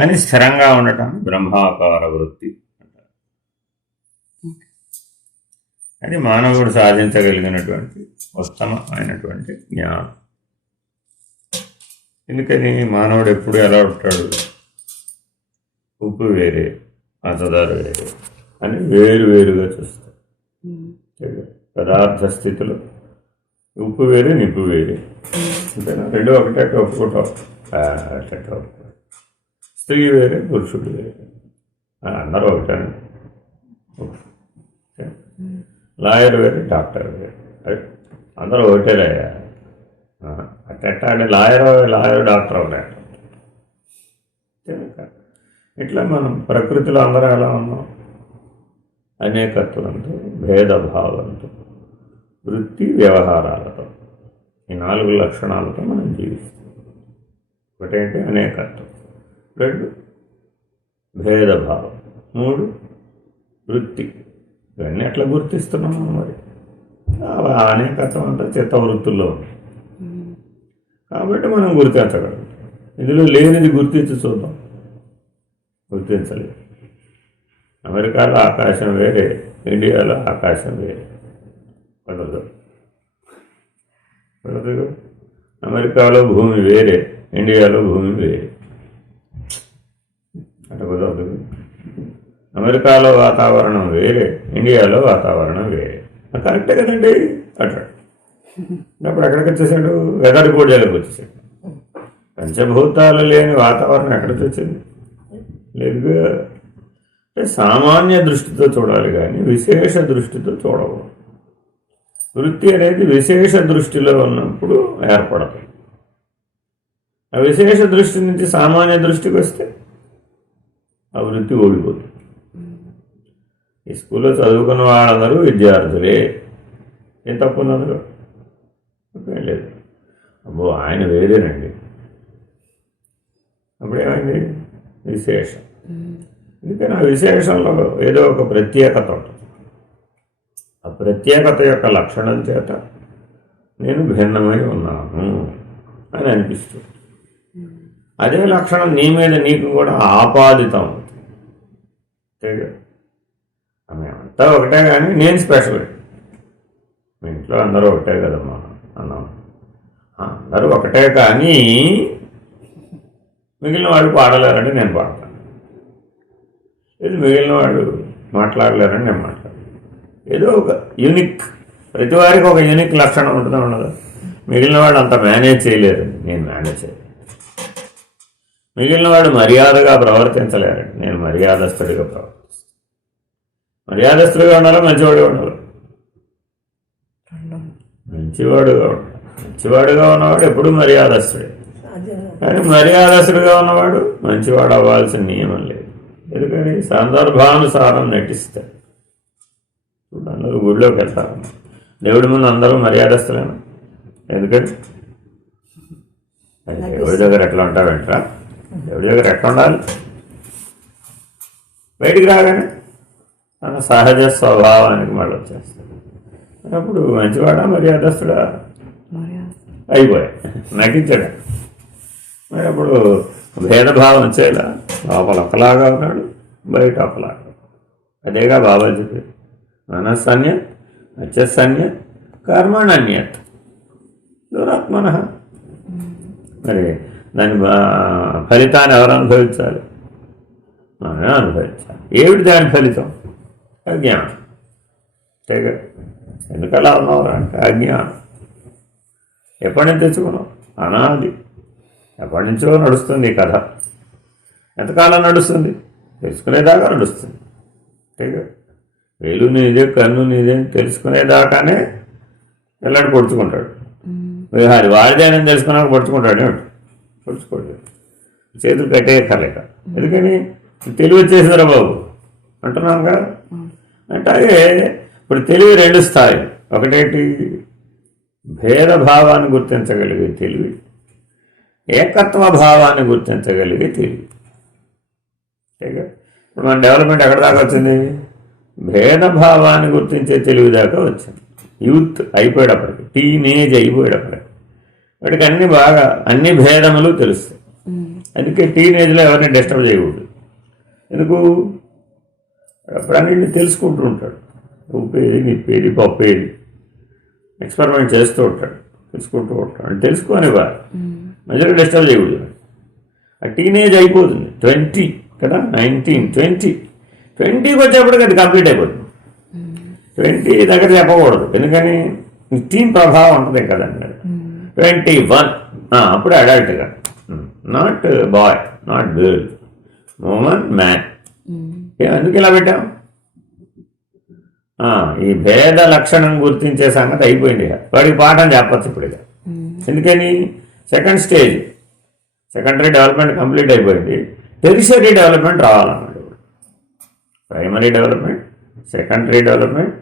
అని స్థిరంగా ఉండటాన్ని బ్రహ్మాకార వృత్తి అంటారు. అది మానవుడు సాధించగలిగినటువంటి ఉత్తమమైనటువంటి జ్ఞానం. ఎందుకని మానవుడు ఎప్పుడు ఎలా ఉంటాడు? ఉప్పు వేరే, పంచదార వేరే అని వేరుగా చూస్తాడు. పదార్థ స్థితిలో ఉప్పు వేరే, నిప్పు వేరే, అంతేనా? రెండు ఒకటే ఒప్పుకుంటాం. స్త్రీ వేరే, పురుషుడు వేరే, అందరూ ఒకటే. లాయర్ వేరే, డాక్టర్ వేరే, అందరూ ఒకటేలయ్యా. అట్ట అంటే లాయర్ డాక్టర్ అవుతాడు. ఇట్లా మనం ప్రకృతిలో అందరం ఎలా ఉన్నాం? అనేకత్వంతో, భేదభావంతో, వృత్తి వ్యవహారాలతో, ఈ 4 లక్షణాలతో మనం జీవిస్తాం. ఒకటేంటి? అనేకత్వం. 2 భేదభావం. 3 వృత్తి. ఇవన్నీ ఎట్లా గుర్తిస్తున్నాము మరి? అనేకత్వం అంతా చిత్తవృత్తుల్లో ఉంది కాబట్టి మనం గుర్తించగలం. ఇందులో లేనిది గుర్తించి చూద్దాం. గుర్తించలేదు. అమెరికాలో ఆకాశం వేరే, ఇండియాలో ఆకాశం వేరే. కుదరదు. అమెరికాలో భూమి వేరే, ఇండియాలో భూమి వేరే. అట్లా కుదరదు. అమెరికాలో వాతావరణం వేరే, ఇండియాలో వాతావరణం వేరే. కరెక్టే కదండి. అట్లా అప్పుడు ఎక్కడికి వచ్చేసాడు? వెదర్ బోర్డులకు వచ్చేసాడు. పంచభూతాలు లేని వాతావరణం ఎక్కడికి వచ్చింది? లేదుగా. సామాన్య దృష్టితో చూడాలి కానీ విశేష దృష్టితో చూడవు. వృత్తి అనేది విశేష దృష్టిలో ఉన్నప్పుడు ఏర్పడదు. ఆ విశేష దృష్టి నుంచి సామాన్య దృష్టికి వస్తే ఆ వృత్తి ఓడిపోతుంది. ఈ స్కూల్లో చదువుకున్న వాళ్ళందరూ విద్యార్థులే. ఏం తప్పు ఉంది అందులో? లేదు. అబ్బో ఆయన వేరేనండి. అప్పుడేమైంది? విశేషం. ఎందుకని ఆ విశేషంలో ఏదో ఒక ప్రత్యేకత ఉంటుంది. ఆ ప్రత్యేకత యొక్క లక్షణం చేత నేను భిన్నమై ఉన్నాను అని అనిపిస్తుంది. అదే లక్షణం నీ మీద నీకు కూడా ఆపాదితం అవుతుంది. అంతేగా? మేమంతా ఒకటే కానీ నేను స్పెషల్. మీ ఇంట్లో అందరూ ఒకటే కదమ్మా అన్నాం. అందరూ ఒకటే కానీ మిగిలిన వాళ్ళు పాడలేరంటే నేను పాడతాను. లేదు మిగిలిన వాళ్ళు మాట్లాడలేరని నేను మాట్లాడతాను. ఏదో ఒక యూనిక్, ప్రతి వారికి ఒక యూనిక్ లక్షణం ఉంటుందా ఉండదు? మిగిలిన వాడు అంత మేనేజ్ చేయలేరండి, నేను మేనేజ్ చేయలేను. మిగిలిన వాడు మర్యాదగా ప్రవర్తించలేరండి, నేను మర్యాదస్తుడిగా ప్రవర్తిస్తాను. మర్యాదస్తుడిగా ఉండాలి, మంచివాడిగా ఉండాలి. మంచివాడుగా ఉన్నవాడు ఎప్పుడూ మర్యాదస్తుడే. కానీ మర్యాదస్తుడిగా ఉన్నవాడు మంచివాడు అవ్వాల్సిన నియమం లేదు. ఎందుకని? సందర్భానుసారం నటిస్తాడు. అందరూ గుడిలోకి వెళ్తారు, దేవుడి ముందు అందరూ మర్యాదస్తులేనా? ఎందుకని? అది దేవుడి దగ్గర ఎట్లా ఉంటావేంట్రా? దేవుడి దగ్గర ఎట్లా ఉండాలి? బయటికి రాగానే తన సహజ స్వభావానికి మళ్ళీ వచ్చేస్తాడు. అప్పుడు మంచివాడా మర్యాదస్తుడా? అయిపోయా, నటించాడు. మరి అప్పుడు భేదభావం వచ్చేలా లోపల ఒకలాగా ఉన్నాడు, బయట ఒకలాగా. అదేగా బాబా చెప్పి మనస్సన్య అచ్చసన్య కర్మణ్యత్ దురాత్మన. మరి దాని ఫలితాన్ని ఎవరు అనుభవించాలి? మనమే అనుభవించాలి. ఏమిటి దాని ఫలితం? అజ్ఞానం. అంతేగా? ఎందుకలా ఉన్నావు అంటే అజ్ఞానం. ఎప్పటి నుంచి తెచ్చుకున్నావు? అనాది. ఎప్పటి నుంచో నడుస్తుంది ఈ కథ. ఎంతకాలం నడుస్తుంది? తెలుసుకునేదాకా నడుస్తుంది. అంతేగా? వేలు నీదే, కన్ను నీదే తెలుసుకునేదాకానే పిల్లడు పొడుచుకుంటాడు. విహారి వాడిదేనని తెలుసుకున్నాక పొడుచుకుంటాడు. ఏమిటి? పొడుచుకోడు. చేతులు కట్టేయక్కర్లేక. ఎందుకని? తెలివి వచ్చేసిందిరా బాబు అంటున్నాగా. అంటే ఇప్పుడు తెలివి 2 స్థాయిలు. ఒకటేంటి? భేదభావాన్ని గుర్తించగలిగే తెలివి, ఏకత్వ భావాన్ని గుర్తించగలిగే తెలివి. అంతేగా? ఇప్పుడు మన డెవలప్మెంట్ ఎక్కడ దాకా వచ్చింది? భేదభావాన్ని గుర్తించే తెలివి దాకా వచ్చింది. యూత్ అయిపోయేటప్పటికి, టీనేజ్ అయిపోయేటప్పటికి వాడికి అన్ని భేదములు తెలుస్తాయి. అందుకే టీనేజ్లో ఎవరిని డిస్టర్బ్ చేయకూడదు. ఎందుకు? అన్నింటినీ తెలుసుకుంటూ ఉంటాడు. ఉప్పేది, నిప్పేది, పప్పేది ఎక్స్పెరిమెంట్ చేస్తూ ఉంటాడు, తెలుసుకుంటూ ఉంటాడు. తెలుసుకొని వారు మధ్యలో డిస్టర్బ్ చేయకూడదు. ఆ టీనేజ్ అయిపోతుంది 20 కదా, 19, 20కి వచ్చేప్పటికి అది కంప్లీట్ అయిపోతుంది. 20 దగ్గర చెప్పకూడదు, ఎందుకని టీన్ ప్రభావం ఉంటుంది కదండి. 21 అప్పుడు అడల్ట్గా, not boy, not girl, woman, man. ఎందుకు ఇలా పెట్టాం? ఈ భేద లక్షణం గుర్తించే సంగతి అయిపోయింది. వాడికి పాఠం చెప్పచ్చు ఇప్పుడు. ఇక ఎందుకని? Second stage, secondary development complete అయిపోయింది. టెరిషరీ డెవలప్మెంట్ రావాలన్నాడు. Primary development, secondary development,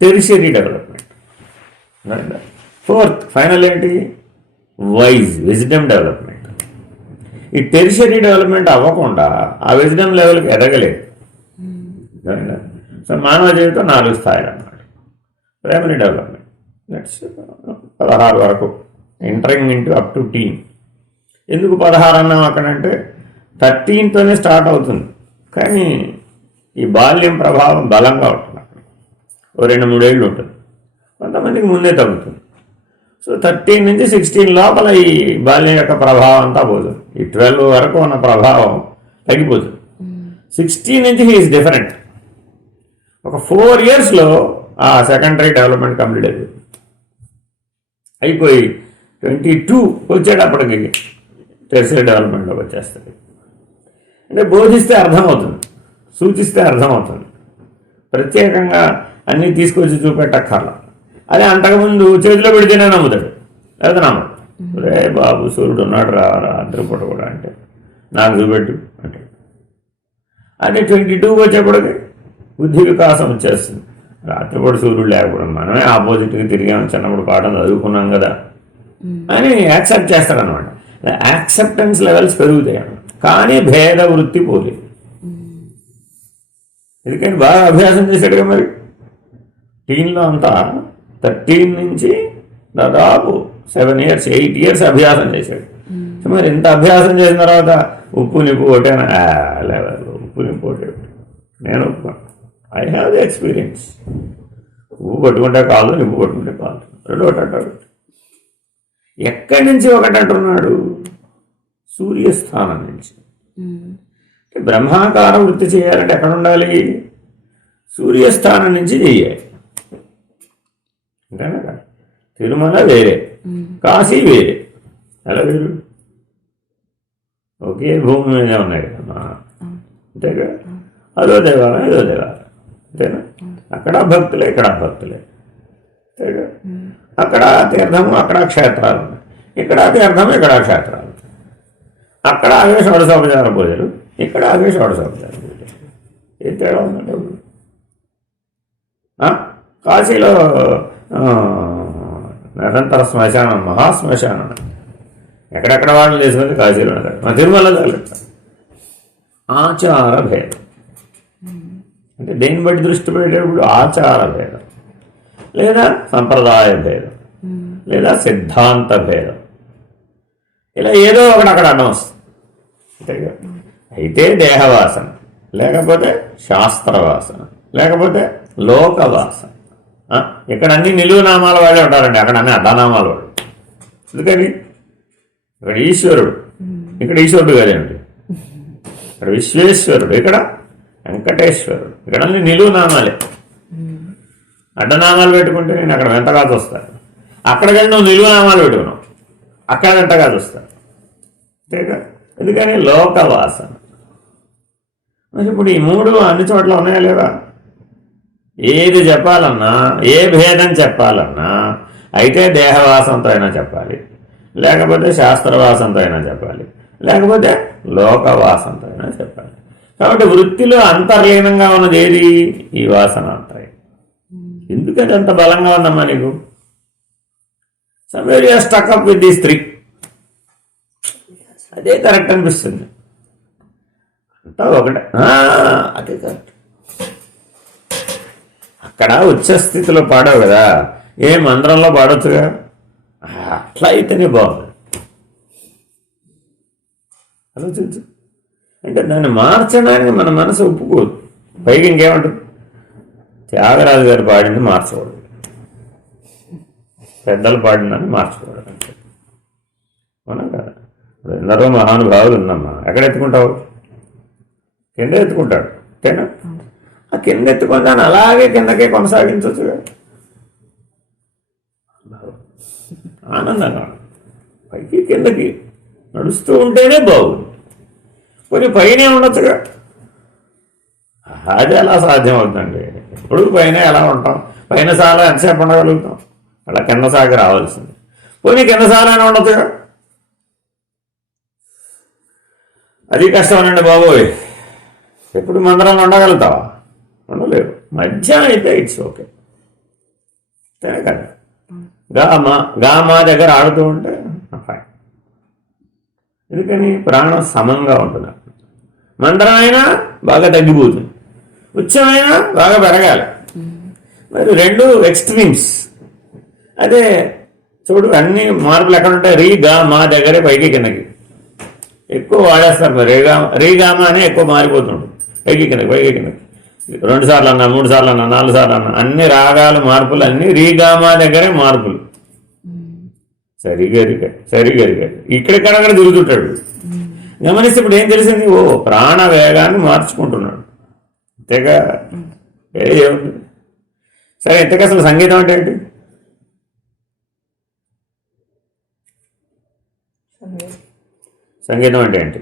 tertiary development. Fourth final ఏంటి? Wisdom development. ఈ టెరిషరీ డెవలప్మెంట్ అవ్వకుండా ఆ విజ్డమ్ లెవెల్కి ఎదగలేదు. సో మానవ జీవితం 4 స్థాయిలు అన్నమాట. ప్రైమరీ డెవలప్మెంట్ నెక్స్ట్ 16 వరకు, ఎంటరింగ్ ఇంటూ అప్ టు టీన్. ఎందుకు 16 అన్నాం అక్కడంటే 13తోనే స్టార్ట్ అవుతుంది, కానీ ఈ బాల్యం ప్రభావం బలంగా ఉంటుంది. అక్కడ ఓ 2-3 ఏళ్ళు ఉంటుంది, కొంతమందికి ముందే తగ్గుతుంది. సో 13 నుంచి 16 లోపల ఈ బాల్యం యొక్క ప్రభావం అంతా పోతుంది. ఈ 12 వరకు ఉన్న ప్రభావం తగ్గిపోతుంది. 16 నుంచి హీఈస్ డిఫరెంట్. ఒక 4 yearsలో ఆ సెకండరీ డెవలప్మెంట్ కంప్లీట్ అయిపోయి 22 వచ్చేటప్పటికి టెర్షరీ డెవలప్మెంట్లోకి వచ్చేస్తుంది. అంటే బోధిస్తే అర్థమవుతుంది, సూచిస్తే అర్థమవుతుంది, ప్రత్యేకంగా అన్నీ తీసుకొచ్చి చూపెట్టక్కర్లా. అదే అంతకుముందు చేతిలో పెడితేనే నమ్ముతాడు, లేదా నమ్మడు. రే బాబు సూర్యుడు ఉన్నాడు రా రాత్రిపూట కూడా అంటే నాకు చూపెట్టు అంటే. అదే 22 వచ్చేప్పటికి బుద్ధి వికాసం వచ్చేస్తుంది. రాత్రిపూట సూర్యుడు లేకపోవడం, మనమే ఆపోజిట్గా తిరిగాము, చిన్నప్పుడు పాఠం చదువుకున్నాం కదా అని యాక్సెప్ట్ చేస్తాడనమాట. యాక్సెప్టెన్స్ లెవెల్స్ పెరుగుతాయి అన్నమాట. కానీ భేద వృత్తి పోలేదు. ఎందుకంటే బాగా అభ్యాసం చేశాడుగా మరి. టీన్లో అంతా 13 నుంచి దాదాపు 7 years 8 years అభ్యాసం చేశాడు. మరి ఇంత అభ్యాసం చేసిన తర్వాత ఉప్పు నిప్పు ఒకటేనా? లేదు, ఉప్పు నిప్పు ఒకటే. నేను ఒప్పుకోను. I have the experience. ఉప్పు పట్టుకుంటే కాదు, నిప్పు పట్టుకుంటే కాదు, రెండు ఒకటి అంటాడు. ఎక్కడి నుంచి ఒకటి అంటున్నాడు? సూర్యస్థానం నుంచి. బ్రహ్మాకార వృత్తి చేయాలంటే ఎక్కడ ఉండాలి? సూర్యస్థానం నుంచి చేయాలి. అంతేనా కదా? తిరుమల వేరే, కాశీ వేరే. ఎలా వేరు? ఒకే భూమి మీద ఉన్నాయి కదా, అంతేగా. అదో దేవాలయం, ఇదో దేవాలయం, అంతేనా? అక్కడ భక్తులే, ఇక్కడ భక్తులే, అంతేగా. అక్కడ తీర్థము, అక్కడ క్షేత్రాలు ఉన్నాయి. ఇక్కడ తీర్థము, ఇక్కడ క్షేత్రాలు. అక్కడ అవే షోడశోపచార పూజలు, ఇక్కడ అవే షోడశోపచార పూజలు. ఏం తేడా ఉందండి? కాశీలో నిరంతర శ్మశానం, మహాశ్మశానం. ఎక్కడెక్కడ వాళ్ళు తీసుకుంది కాశీలో ఉంటారు, మా తిరుమల తగులుతారు. ఆచార భేదం అంటే దేన్ని బట్టి దృష్టి పెట్టేటప్పుడు ఆచార భేదం, లేదా సంప్రదాయ భేదం, లేదా సిద్ధాంత భేదం. ఇలా ఏదో ఒకటి అక్కడ అడ్డం వస్తుంది. అంతేగా. అయితే దేహవాసన, లేకపోతే శాస్త్రవాసన, లేకపోతే లోకవాసన. ఇక్కడ అన్ని నిలువు నామాల వాళ్ళే ఉంటారండి, అక్కడ అన్ని అడ్డనామాల వాళ్ళు. ఎందుకని? ఇక్కడ ఈశ్వరుడు, ఇక్కడ ఈశ్వరుడు కదండి. ఇక్కడ విశ్వేశ్వరుడు, ఇక్కడ వెంకటేశ్వరుడు. ఇక్కడ అన్ని నిలువు నామాలే. అడ్డనామాలు పెట్టుకుంటే నేను అక్కడ వెంటగాల్సి వస్తాను. అక్కడికి వెళ్ళి నువ్వు నిలువు నామాలు పెట్టుకున్నావు, అక్కడ వెంటగాల్సి వస్తాను. అంతేగా. ఎందుకని? లోకవాసన. మరి ఇప్పుడు ఈ 3 అన్ని చోట్ల ఉన్నాయా లేదా? ఏది చెప్పాలన్నా, ఏ భేదం చెప్పాలన్నా అయితే దేహవాసంతో అయినా చెప్పాలి, లేకపోతే శాస్త్రవాసంతో అయినా చెప్పాలి, లేకపోతే లోకవాసంతో అయినా చెప్పాలి. కాబట్టి వృత్తిలో అంతర్లీనంగా ఉన్నది ఏది? ఈ వాసనాంతరం. ఎందుకంటే అంత బలంగా ఉందమ్మా నీకు? Somewhere you stuck up with this 3. అదే కరెక్ట్ అనిపిస్తుంది. అంతా ఒకటే, అదే కరెక్ట్. అక్కడ ఉచ్చస్థితిలో పాడావు కదా, ఏ మంత్రంలో పాడొచ్చుగా. అట్లా అయితేనే బాగుంది. ఆలోచించు. అంటే దాన్ని మార్చడానికి మన మనసు ఒప్పుకోదు. పైకి ఇంకేమంటుంది, త్యాగరాజు గారు పాడింది మార్చకూడదు, పెద్దలు పాడిందని మార్చకూడదు అంటే అవునా కదా. ఇప్పుడు ఎందరో మహానుభావులు ఉందమ్మా, ఎక్కడ ఎత్తుకుంటావు? కింద ఎత్తుకుంటాడు అంతేనా? ఆ కింద ఎత్తుకొని దాన్ని అలాగే కిందకే కొనసాగించవచ్చు కదా, ఆనందంగా పైకి కిందకి నడుస్తూ ఉంటేనే బాగుంది. కొన్ని పైనే ఉండొచ్చుగా, అది ఎలా సాధ్యం అవుతుందండి? ఎప్పుడు పైన ఎలా ఉంటాం? పైన సాల ఎంతసేపు ఉండగలుగుతాం? అలా కింద సాగి రావాల్సింది. పోనీ కింద సాలైనా ఉండొచ్చుగా. అది కష్టమేనండి బాబోయ్. ఎప్పుడు మందరం ఉండగలుగుతావా? ఉండలేవు. మధ్య అయితే ఇట్స్ ఓకే, అంతేనే కదా. గా మా దగ్గర ఆడుతూ ఉంటే ఫైన్. ఎందుకని ప్రాణం సమంగా ఉంటుంది. మందరం అయినా బాగా తగ్గిపోతుంది, ఉచ్చమైనా బాగా పెరగాలి. మరి రెండు ఎక్స్ట్రీమ్స్. అదే చూడు, అన్ని మార్పులు ఎక్కడ ఉంటాయి? మా దగ్గరే పైకి కిందకి ఎక్కువ వాడేస్తారు. మరి రీగామ అని ఎక్కువ మారిపోతుంటుంది. పైకి కిందకి పైకి కిందకి 2 సార్లు అన్నా, 3 సార్లు అన్నా, 4 సార్లు అన్నా, అన్ని రాగాల మార్పులు అన్నీ రీగామా దగ్గరే మార్పులు. సరిగరిగా ఇక్కడెక్కడక్కడ తిరుగుతుంటాడు. గమనిస్తే ఇప్పుడు ఏం తెలిసింది? ఓ ప్రాణ వేగాన్ని మార్చుకుంటున్నాడు, అంతేగా. ఏముంది? సరే, ఇంతకు అసలు సంగీతం అంటే ఏంటి? సంగీతం అంటే ఏంటి?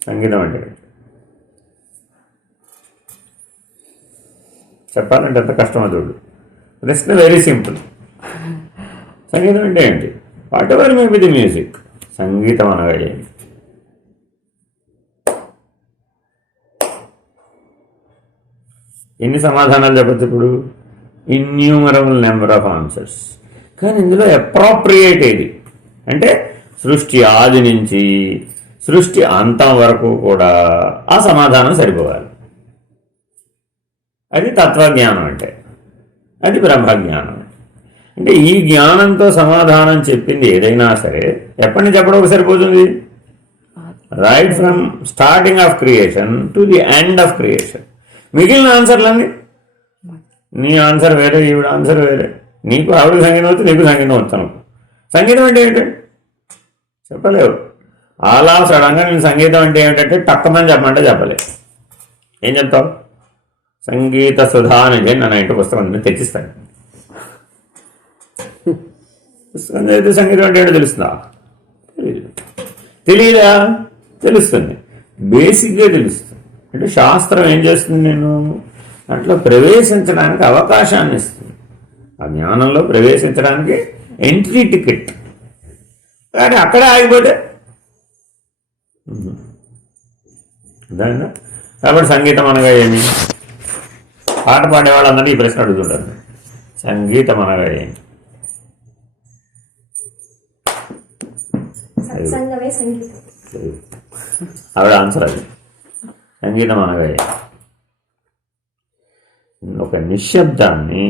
సంగీతం అంటే ఏంటి చెప్పాలంటే ఎంత కష్టమో చూడు. ప్రశ్న వెరీ సింపుల్. సంగీతం అంటే ఏంటి? What ever may be the music. సంగీతం అనగా ఏంటి? ఎన్ని సమాధానాలు చెప్పచ్చు ఇప్పుడు? Innumerable number of answers. కానీ ఇందులో అప్రాప్రియేట్ ఏది అంటే, సృష్టి ఆది నుంచి సృష్టి అంతం వరకు కూడా ఆ సమాధానం సరిపోవాలి. అది తత్వజ్ఞానం అంటే, అది బ్రహ్మజ్ఞానం అంటే. ఈ జ్ఞానంతో సమాధానం చెప్పింది ఏదైనా సరే ఎప్పటి నుంచి ఎప్పటికి సరిపోతుంది? Right from starting of creation to the end of creation. మిగిలిన ఆన్సర్లన్నీ, నీ ఆన్సర్ వేరే, ఈవిడ ఆన్సర్ వేరే. నీకు ఆవిడకి సంగీతం వచ్చి, నీకు సంగీతం వచ్చాను. సంగీతం అంటే ఏంటి చెప్పలేవు. అలా సడన్గా నేను సంగీతం అంటే ఏమిటంటే టక్కమని చెప్పమంటే చెప్పలేదు. ఏం చెప్తావు? సంగీత సుధా అనేది నన్ను ఇంటి పుస్తకం తెచ్చిస్తాను. పుస్తకం చదివితే సంగీతం అంటే ఏంటో తెలుస్తుందా? తెలియదా? తెలుస్తుంది, బేసిక్గా తెలుస్తుంది. అంటే శాస్త్రం ఏం చేస్తుంది? నేను దాంట్లో ప్రవేశించడానికి అవకాశాన్ని ఇస్తుంది. ఆ జ్ఞానంలో ప్రవేశించడానికి ఎంట్రీ టికెట్. కానీ అక్కడే ఆగిపోతే దాన్ని. కాబట్టి సంగీతం అనగా ఏమి? పాట పాడేవాళ్ళందరూ ఈ ప్రశ్న అడుగుతుంటారు, సంగీతం అనగా ఏమి? ఆవిడ ఆన్సర్ అది. సంగీతం అనగా ఒక నిశ్శబ్దాన్ని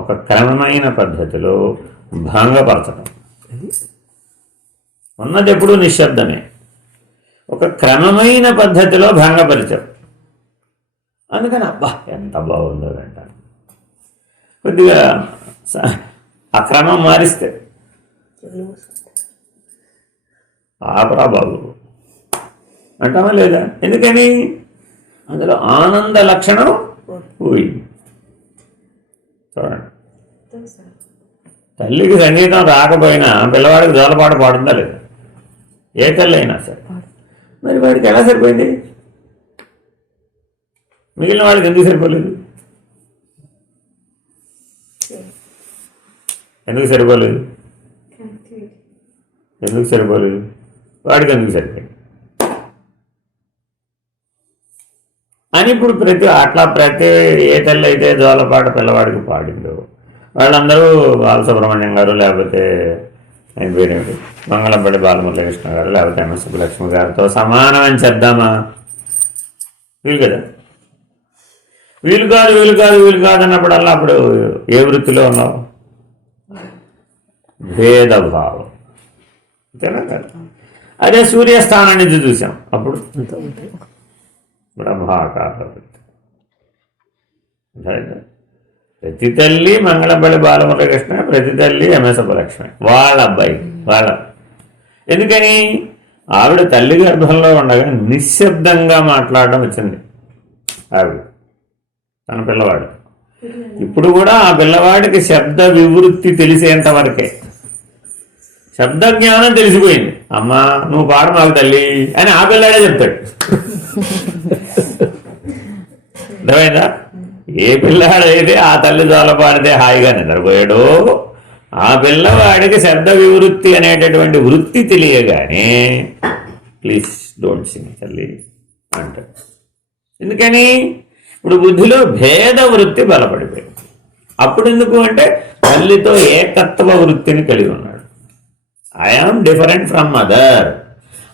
ఒక క్రమమైన పద్ధతిలో భంగపరచడం. ఉన్నది ఎప్పుడూ నిశ్శబ్దమే, ఒక క్రమమైన పద్ధతిలో భంగపరిచారు. అందుకని అబ్బా ఎంత బాగుందో అంటాను. కొద్దిగా ఆ క్రమం మారిస్తే ఆపరా బాబు అంటామా లేదా? ఎందుకని? అందులో ఆనంద లక్షణం పోయింది. చూడండి, తల్లికి సంగీతం రాకపోయినా పిల్లవాడికి జోలపాట పాడుందా లేదా? ఏ తల్లి అయినా సరే. మరి వాడికి ఎలా సరిపోయింది? మిగిలిన వాడికి ఎందుకు సరిపోలేదు? ఎందుకు సరిపోలేదు? ఎందుకు సరిపోలేదు? వాడికి ఎందుకు సరిపోయింది అని ఇప్పుడు ప్రతి ఏ తల్లి అయితే జోలపాట పిల్లవాడికి పాడిందో వాళ్ళందరూ బాలసుబ్రహ్మణ్యం గారు, లేకపోతే పేరేమిటి మంగళంపల్లి బాలమురళీకృష్ణ గారు, లేకపోతే ఎంఎస్ సుబ్బలక్ష్మి గారితో సమానం అని చెప్దామా? వీలు కదా. వీలు కాదు అన్నప్పుడల్లా అప్పుడు ఏ వృత్తిలో ఉన్నావు? భేదభావం. అంతేనా కదా? అదే సూర్యస్థానం నుంచి చూసాం, అప్పుడు బ్రహ్మాకార వృత్తి. ప్రతి తల్లి మంగళంపల్లి బాలమురకృష్ణ, ప్రతి తల్లి ఎంఎస్ సుబ్బలక్ష్మి, వాళ్ళ అబ్బాయి వాళ్ళ. ఎందుకని? ఆవిడ తల్లి గర్భంలో ఉండగా నిశ్శబ్దంగా మాట్లాడడం వచ్చింది ఆవిడ తన పిల్లవాడు. ఇప్పుడు కూడా ఆ పిల్లవాడికి శబ్ద వివృత్తి తెలిసేంత వరకే, శబ్ద జ్ఞానం తెలిసిపోయింది. అమ్మా నువ్వు పాడు మాకు తల్లి అని ఆ పిల్లాడే చెప్తాడు. అర్థమైందా? ఏ పిల్లాడైతే ఆ తల్లి జోల పాడితే హాయిగా నిద్రపోయాడో ఆ పిల్లవాడికి శబ్ద వివృత్తి అనేటటువంటి వృత్తి తెలియగానే ప్లీజ్ డోంట్ సింగ్ తల్లి అంటాడు. ఎందుకని? ఇప్పుడు బుద్ధిలో భేద వృత్తి బలపడిపోయింది. అప్పుడు ఎందుకు అంటే తల్లితో ఏకత్వ వృత్తిని కలిగి ఉన్నాడు. ఐఆమ్ డిఫరెంట్ ఫ్రమ్ మదర్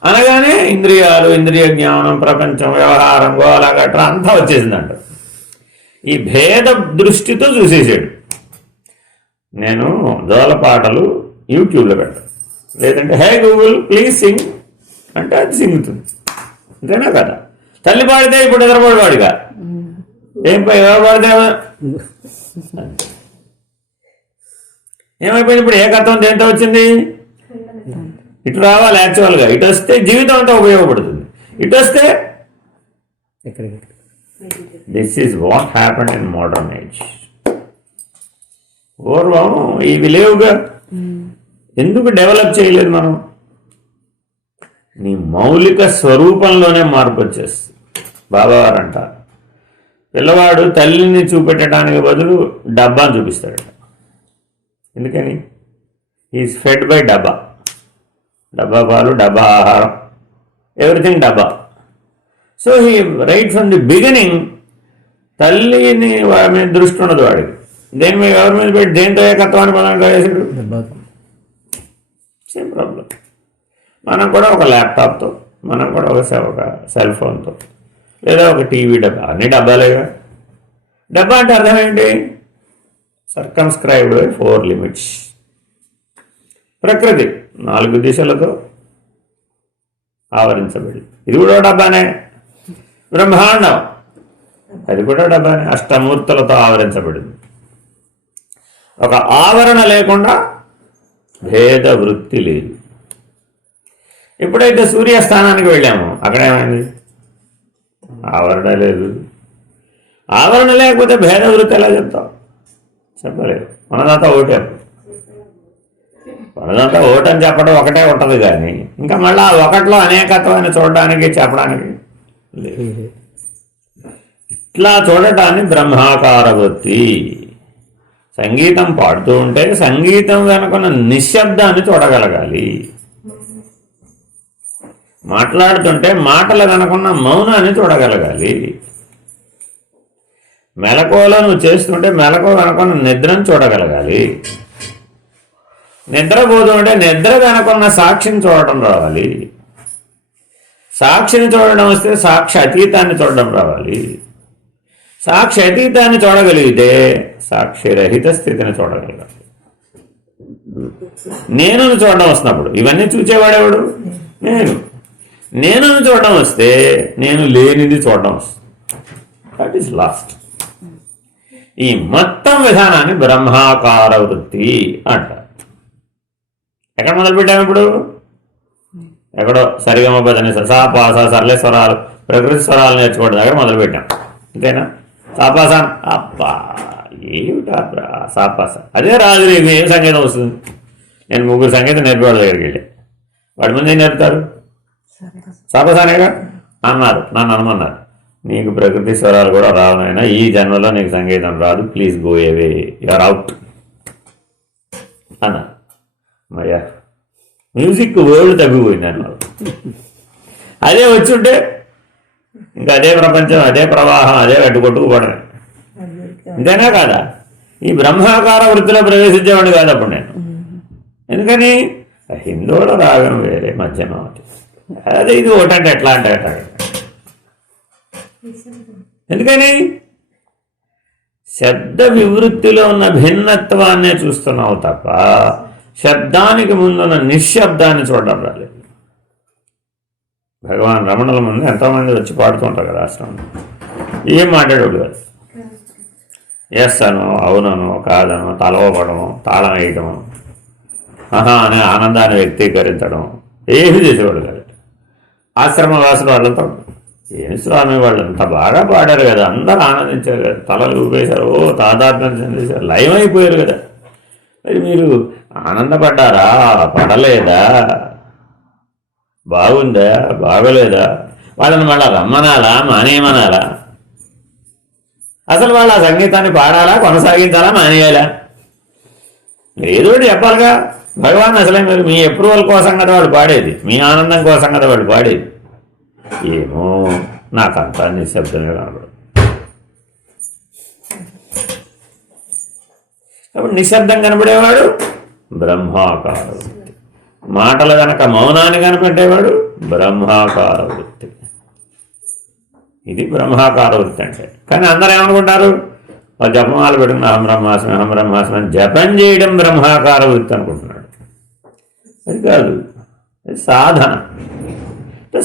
అనగానే ఇంద్రియాలు, ఇంద్రియ జ్ఞానం, ప్రపంచం, వ్యవహారం, గోల గట్రా అంతా వచ్చేసిందంట. ఈ భేద దృష్టితో చూసేసాడు. నేను జోలపాటలు యూట్యూబ్లో పెట్టాను, లేదంటే హే గూగుల్ ప్లీజ్ సింగ్ అంటే అది సింగుతుంది. అంతేనా కదా? తల్లి పాడితే ఇప్పుడు నిద్రపోయేవాడుగా, ఏం ఎవరు పాడితే ఏమైపోయింది? ఇప్పుడు ఏకత్వం దేంతో వచ్చింది? ఇటు రావాలి యాక్చువల్గా. ఇటు వస్తే జీవితం అంతా ఉపయోగపడుతుంది, ఇటు వస్తే this is what happened in modern age. పూర్వం ఇవి లేవుగా. ఎందుకు డెవలప్ చేయలేదు మనం? నీ మౌలిక స్వరూపంలోనే మార్పు వచ్చేస్తుంది. బాబావారు అంటారు, పిల్లవాడు తల్లిని చూపెట్టడానికి బదులు డబ్బాను చూపిస్తాడు. ఎందుకని? ఈజ్ ఫెడ్ బై డబ్బా. డబ్బా పాలు, డబ్బా ఆహారం, ఎవ్రీథింగ్ డబ్బా. So he right from the beginning తల్లిని మీద దృష్టి ఉండదు వాడికి. దేని మీద, ఎవరి మీద పెట్టి దేంతో ఏకత్వాన్ని మనం వేసాడు? Same problem. మనం కూడా ఒక ల్యాప్టాప్తో, మనం కూడా ఒక సెల్ ఫోన్తో, లేదా ఒక టీవీ డబ్బా, అన్ని డబ్బాలేగా. డబ్బా అంటే అర్థం ఏంటి? Circumscribed by 4 limits. ప్రకృతి 4 దిశలతో ఆవరించబడి, ఇది కూడా డబ్బానే. బ్రహ్మాండం అది కూడా డబ్బానే, అష్టమూర్తులతో ఆవరించబడింది. ఒక ఆవరణ లేకుండా భేద వృత్తి లేదు. ఎప్పుడైతే సూర్యస్థానానికి వెళ్ళామో అక్కడేమైంది? ఆవరణ లేదు. ఆవరణ లేకపోతే భేద వృత్తి ఎలా చెప్తాం? చెప్పలేదు. మనదంతా ఒకటే. మనదంతా ఒకటని చెప్పడం ఒకటే ఉంటుంది, కానీ ఇంకా మళ్ళీ ఆ ఒకటిలో అనేకత్వాన్ని చూడడానికి చెప్పడానికి లేదు. ఇట్లా చూడటాన్ని బ్రహ్మాకార వృత్తి. సంగీతం పాడుతూ ఉంటే సంగీతం వెనుకున్న నిశ్శబ్దాన్ని చూడగలగాలి. మాట్లాడుతుంటే మాటలు వెనుకున్న మౌనాన్ని చూడగలగాలి. మెలకువలో నువ్వు చేస్తుంటే మెలకువ వెనుకున్న నిద్రను చూడగలగాలి. నిద్రపోతూ ఉంటే నిద్ర వెనుకున్న సాక్షిని చూడటం రావాలి. సాక్షిని చూడడం వస్తే సాక్షి అతీతాన్ని చూడడం రావాలి. సాక్షి అతీతాన్ని చూడగలిగితే సాక్షి రహిత స్థితిని చూడగలగాలి. నేను చూడడం వస్తున్నప్పుడు ఇవన్నీ చూచేవాడేవాడు? నేను చూడడం వస్తే నేను లేనిది చూడడం వస్తుంది. That is lost. ఈ మొత్తం విధానాన్ని బ్రహ్మాకార వృత్తి అంటారు. ఎక్కడ మొదలుపెట్టాము ఇప్పుడు? ఎక్కడో సరిగమ పదని సాపాస సరళ స్వరాలు, ప్రకృతి స్వరాలు నేర్చుకోవడం దగ్గర మొదలుపెట్టాం. అంతేనా? సాపాస అబ్బా ఏమిటా సాపాస, అదే రాదు. నీకు ఏం సంగీతం వస్తుంది? నేను 3 సంగీతం నేర్పేవాళ్ళ దగ్గరికి వెళ్ళి, వాడి ముందు ఏం నేర్పుతారు? సాపాసానేగా అన్నారు. నన్ను అనమన్నారు, నీకు ప్రకృతి స్వరాలు కూడా రావునైనా, ఈ జన్మలో నీకు సంగీతం రాదు, please go away, you're out అన్నారు. మయ్యా మ్యూజిక్ వరల్డ్ తగ్గిపోయింది అన్నారు. అదే వచ్చుంటే ఇంకా అదే ప్రపంచం, అదే ప్రవాహం, అదే అడ్డుకొట్టుకుపోవడమే. అంతేనా కాదా? ఈ బ్రహ్మాకార వృత్తిలో ప్రవేశించేవాడు కాదు అప్పుడు నేను. ఎందుకని? హిందువుల రాగం వేరే, మధ్యమం అదే, ఇది ఒకటంటే ఎట్లా అంటే ఎందుకని? శబ్ద వివృత్తిలో ఉన్న భిన్నత్వాన్నే చూస్తున్నావు తప్ప శబ్దానికి ముందున్న నిశ్శబ్దాన్ని చూడడం రాలేదు. భగవాన్ రమణుల ముందు ఎంతోమంది వచ్చి పాడుతుంటారు కదా ఆశ్రమంలో, ఏం మాట్లాడేవాడు కాదు. ఎస్ అనో అవుననో కాదనో తలవపడము తాళం వేయటము ఆహా అనే ఆనందాన్ని వ్యక్తీకరించడం ఏమి చేసేవాడు కాదు. ఆశ్రమవాసులు వాళ్ళంతా ఏం స్వామి వాళ్ళు అంత బాగా పాడారు కదా, అందరూ ఆనందించారు కదా, తలలు ఊపేశారు, ఓ తాదాత్మ్యం చెందేశారు, లయమైపోయారు కదా. మరి మీరు ఆనందపడ్డారా, పడలేదా, బాగుందా బాగోలేదా, వాళ్ళని మళ్ళా రమ్మనాలా మానేయమనాలా, అసలు వాళ్ళు ఆ సంగీతాన్ని పాడాలా కొనసాగించాలా మానేయాలా, ఏదో చెప్పాలిగా. భగవాన్ అసలే మీరు మీ అప్రూవల్ కోసం కదా వాడు పాడేది, మీ ఆనందం కోసం కదా వాడు పాడేది. ఏమో నాకంతా నిశ్శబ్దమే కనబడు. కాబట్టి నిశ్శబ్దం కనబడేవాడు బ్రహ్మాకార వృత్తి. మాటలు కనుక మౌనాన్ని కనపడేవాడు బ్రహ్మాకార వృత్తి. ఇది బ్రహ్మాకార వృత్తి అంటే. కానీ అందరూ ఏమనుకుంటారు, జపమాలు పెట్టుకుని అహం బ్రహ్మాస్మి అహం బ్రహ్మాస్మి అని జపం చేయడం బ్రహ్మాకార వృత్తి అనుకుంటున్నాడు. అది కాదు, అది సాధన.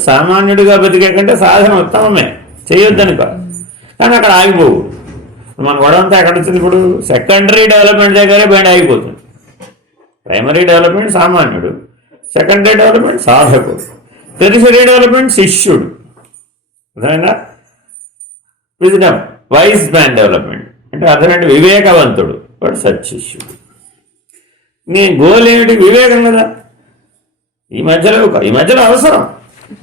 సామాన్యుడిగా బతికే కంటే సాధన ఉత్తమమే, చేయొద్దని కాదు. కానీ అక్కడ ఆగిపోవు. మన గొడవంతా ఎక్కడ వచ్చింది ఇప్పుడు, సెకండరీ డెవలప్మెంట్ దగ్గరే బండి ఆగిపోతుంది. ప్రైమరీ డెవలప్మెంట్ సామాన్యుడు, సెకండరీ డెవలప్మెంట్ సాధకుడు, టెరిషరీ డెవలప్మెంట్ శిష్యుడు. అర్థమైందా? విజ్డమ్ వైస్ మ్యాన్ డెవలప్మెంట్ అంటే అర్థమంటే వివేకవంతుడు, వాడు సత్శిష్యుడు. నీ గోల్ ఏమిటి? వివేకం కదా. ఈ మధ్యలో అవసరం.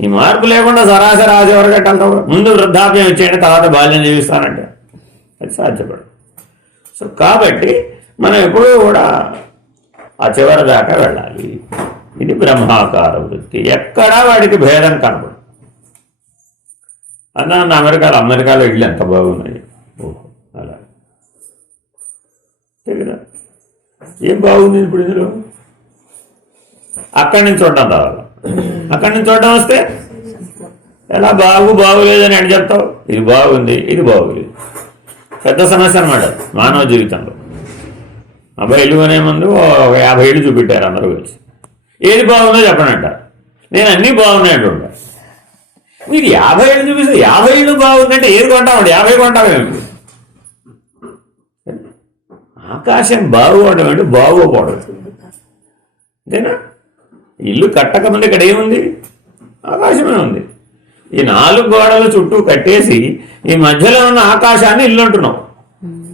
ఈ మార్పు లేకుండా సరాసరి ఆది వరకు వెళ్తావు. ముందు వృద్ధాప్యం వచ్చేయండి, తర్వాత బాల్యం జీవిస్తానంటే అది సాధ్యపడదు. సో కాబట్టి మనం ఎప్పుడూ కూడా ఆ చివరి దాకా వెళ్ళాలి. ఇది బ్రహ్మాకార వృత్తి. ఎక్కడా వాడికి భేదం కనబడు. అన్న అమెరికాలో ఇళ్ళు ఎంత బాగున్నాయి, ఓహో అలా కదా. ఏం బాగుంది ఇప్పుడు ఇందులో? అక్కడి నుంచి చూడడం రావాలి. అక్కడి నుంచి చూడడం వస్తే ఎలా బాగులేదని అని చెప్తావు. ఇది బాగుంది, ఇది బాగులేదు. పెద్ద సమస్య అన్నమాట మానవ జీవితంలో. అబ్బాయి ఇల్లు కొనే ముందు 50 ఇళ్ళు చూపెట్టారు అందరూ కలిసి. ఏది బాగుందో చెప్పనంట. నేను అన్నీ బాగున్నాయి అంటుంటా. మీరు 50 ఇళ్ళు చూపిస్తే 50 ఇళ్ళు బాగుందంటే ఏది కొంటామండి? 50 కొంటామేమి? ఆకాశం బాగుపడడం అంటే బాగోపోవడం అంతేనా? ఇల్లు కట్టకముందు ఇక్కడ ఏముంది? ఆకాశమే ఉంది. ఈ 4 గోడల చుట్టూ కట్టేసి ఈ మధ్యలో ఉన్న ఆకాశాన్ని ఇల్లు అంటున్నావు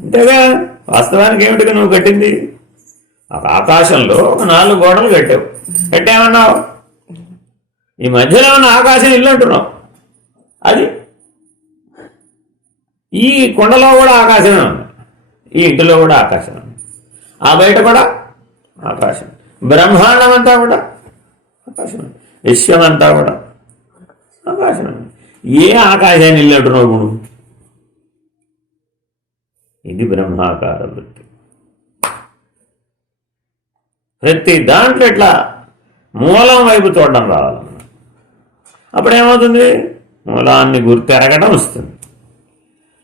అంతేగా. వాస్తవానికి ఏమిటిగా నువ్వు కట్టింది? ఆకాశంలో 4 గోడలు కట్టామన్నావు. ఈ మధ్యలో ఉన్న ఆకాశం ఇల్లు అంటున్నావు. అది ఈ కొండలో కూడా ఆకాశమే ఉంది, ఈ ఇంటిలో కూడా ఆకాశం ఉంది, ఆ బయట కూడా ఆకాశం. బ్రహ్మాండం అంతా కూడా ఆకాశం, విశ్వం అంతా కూడా ఆకాశం. ఏ ఆకాశాన్ని ఇల్లు అంటున్నావు ఇప్పుడు? ఇది బ్రహ్మాకార వృత్తి. ప్రతి దాంట్లో ఇట్లా మూలం వైపు చూడడం రావాలన్నమాట. అప్పుడేమవుతుంది? మూలాన్ని గుర్తెరగడం వస్తుంది.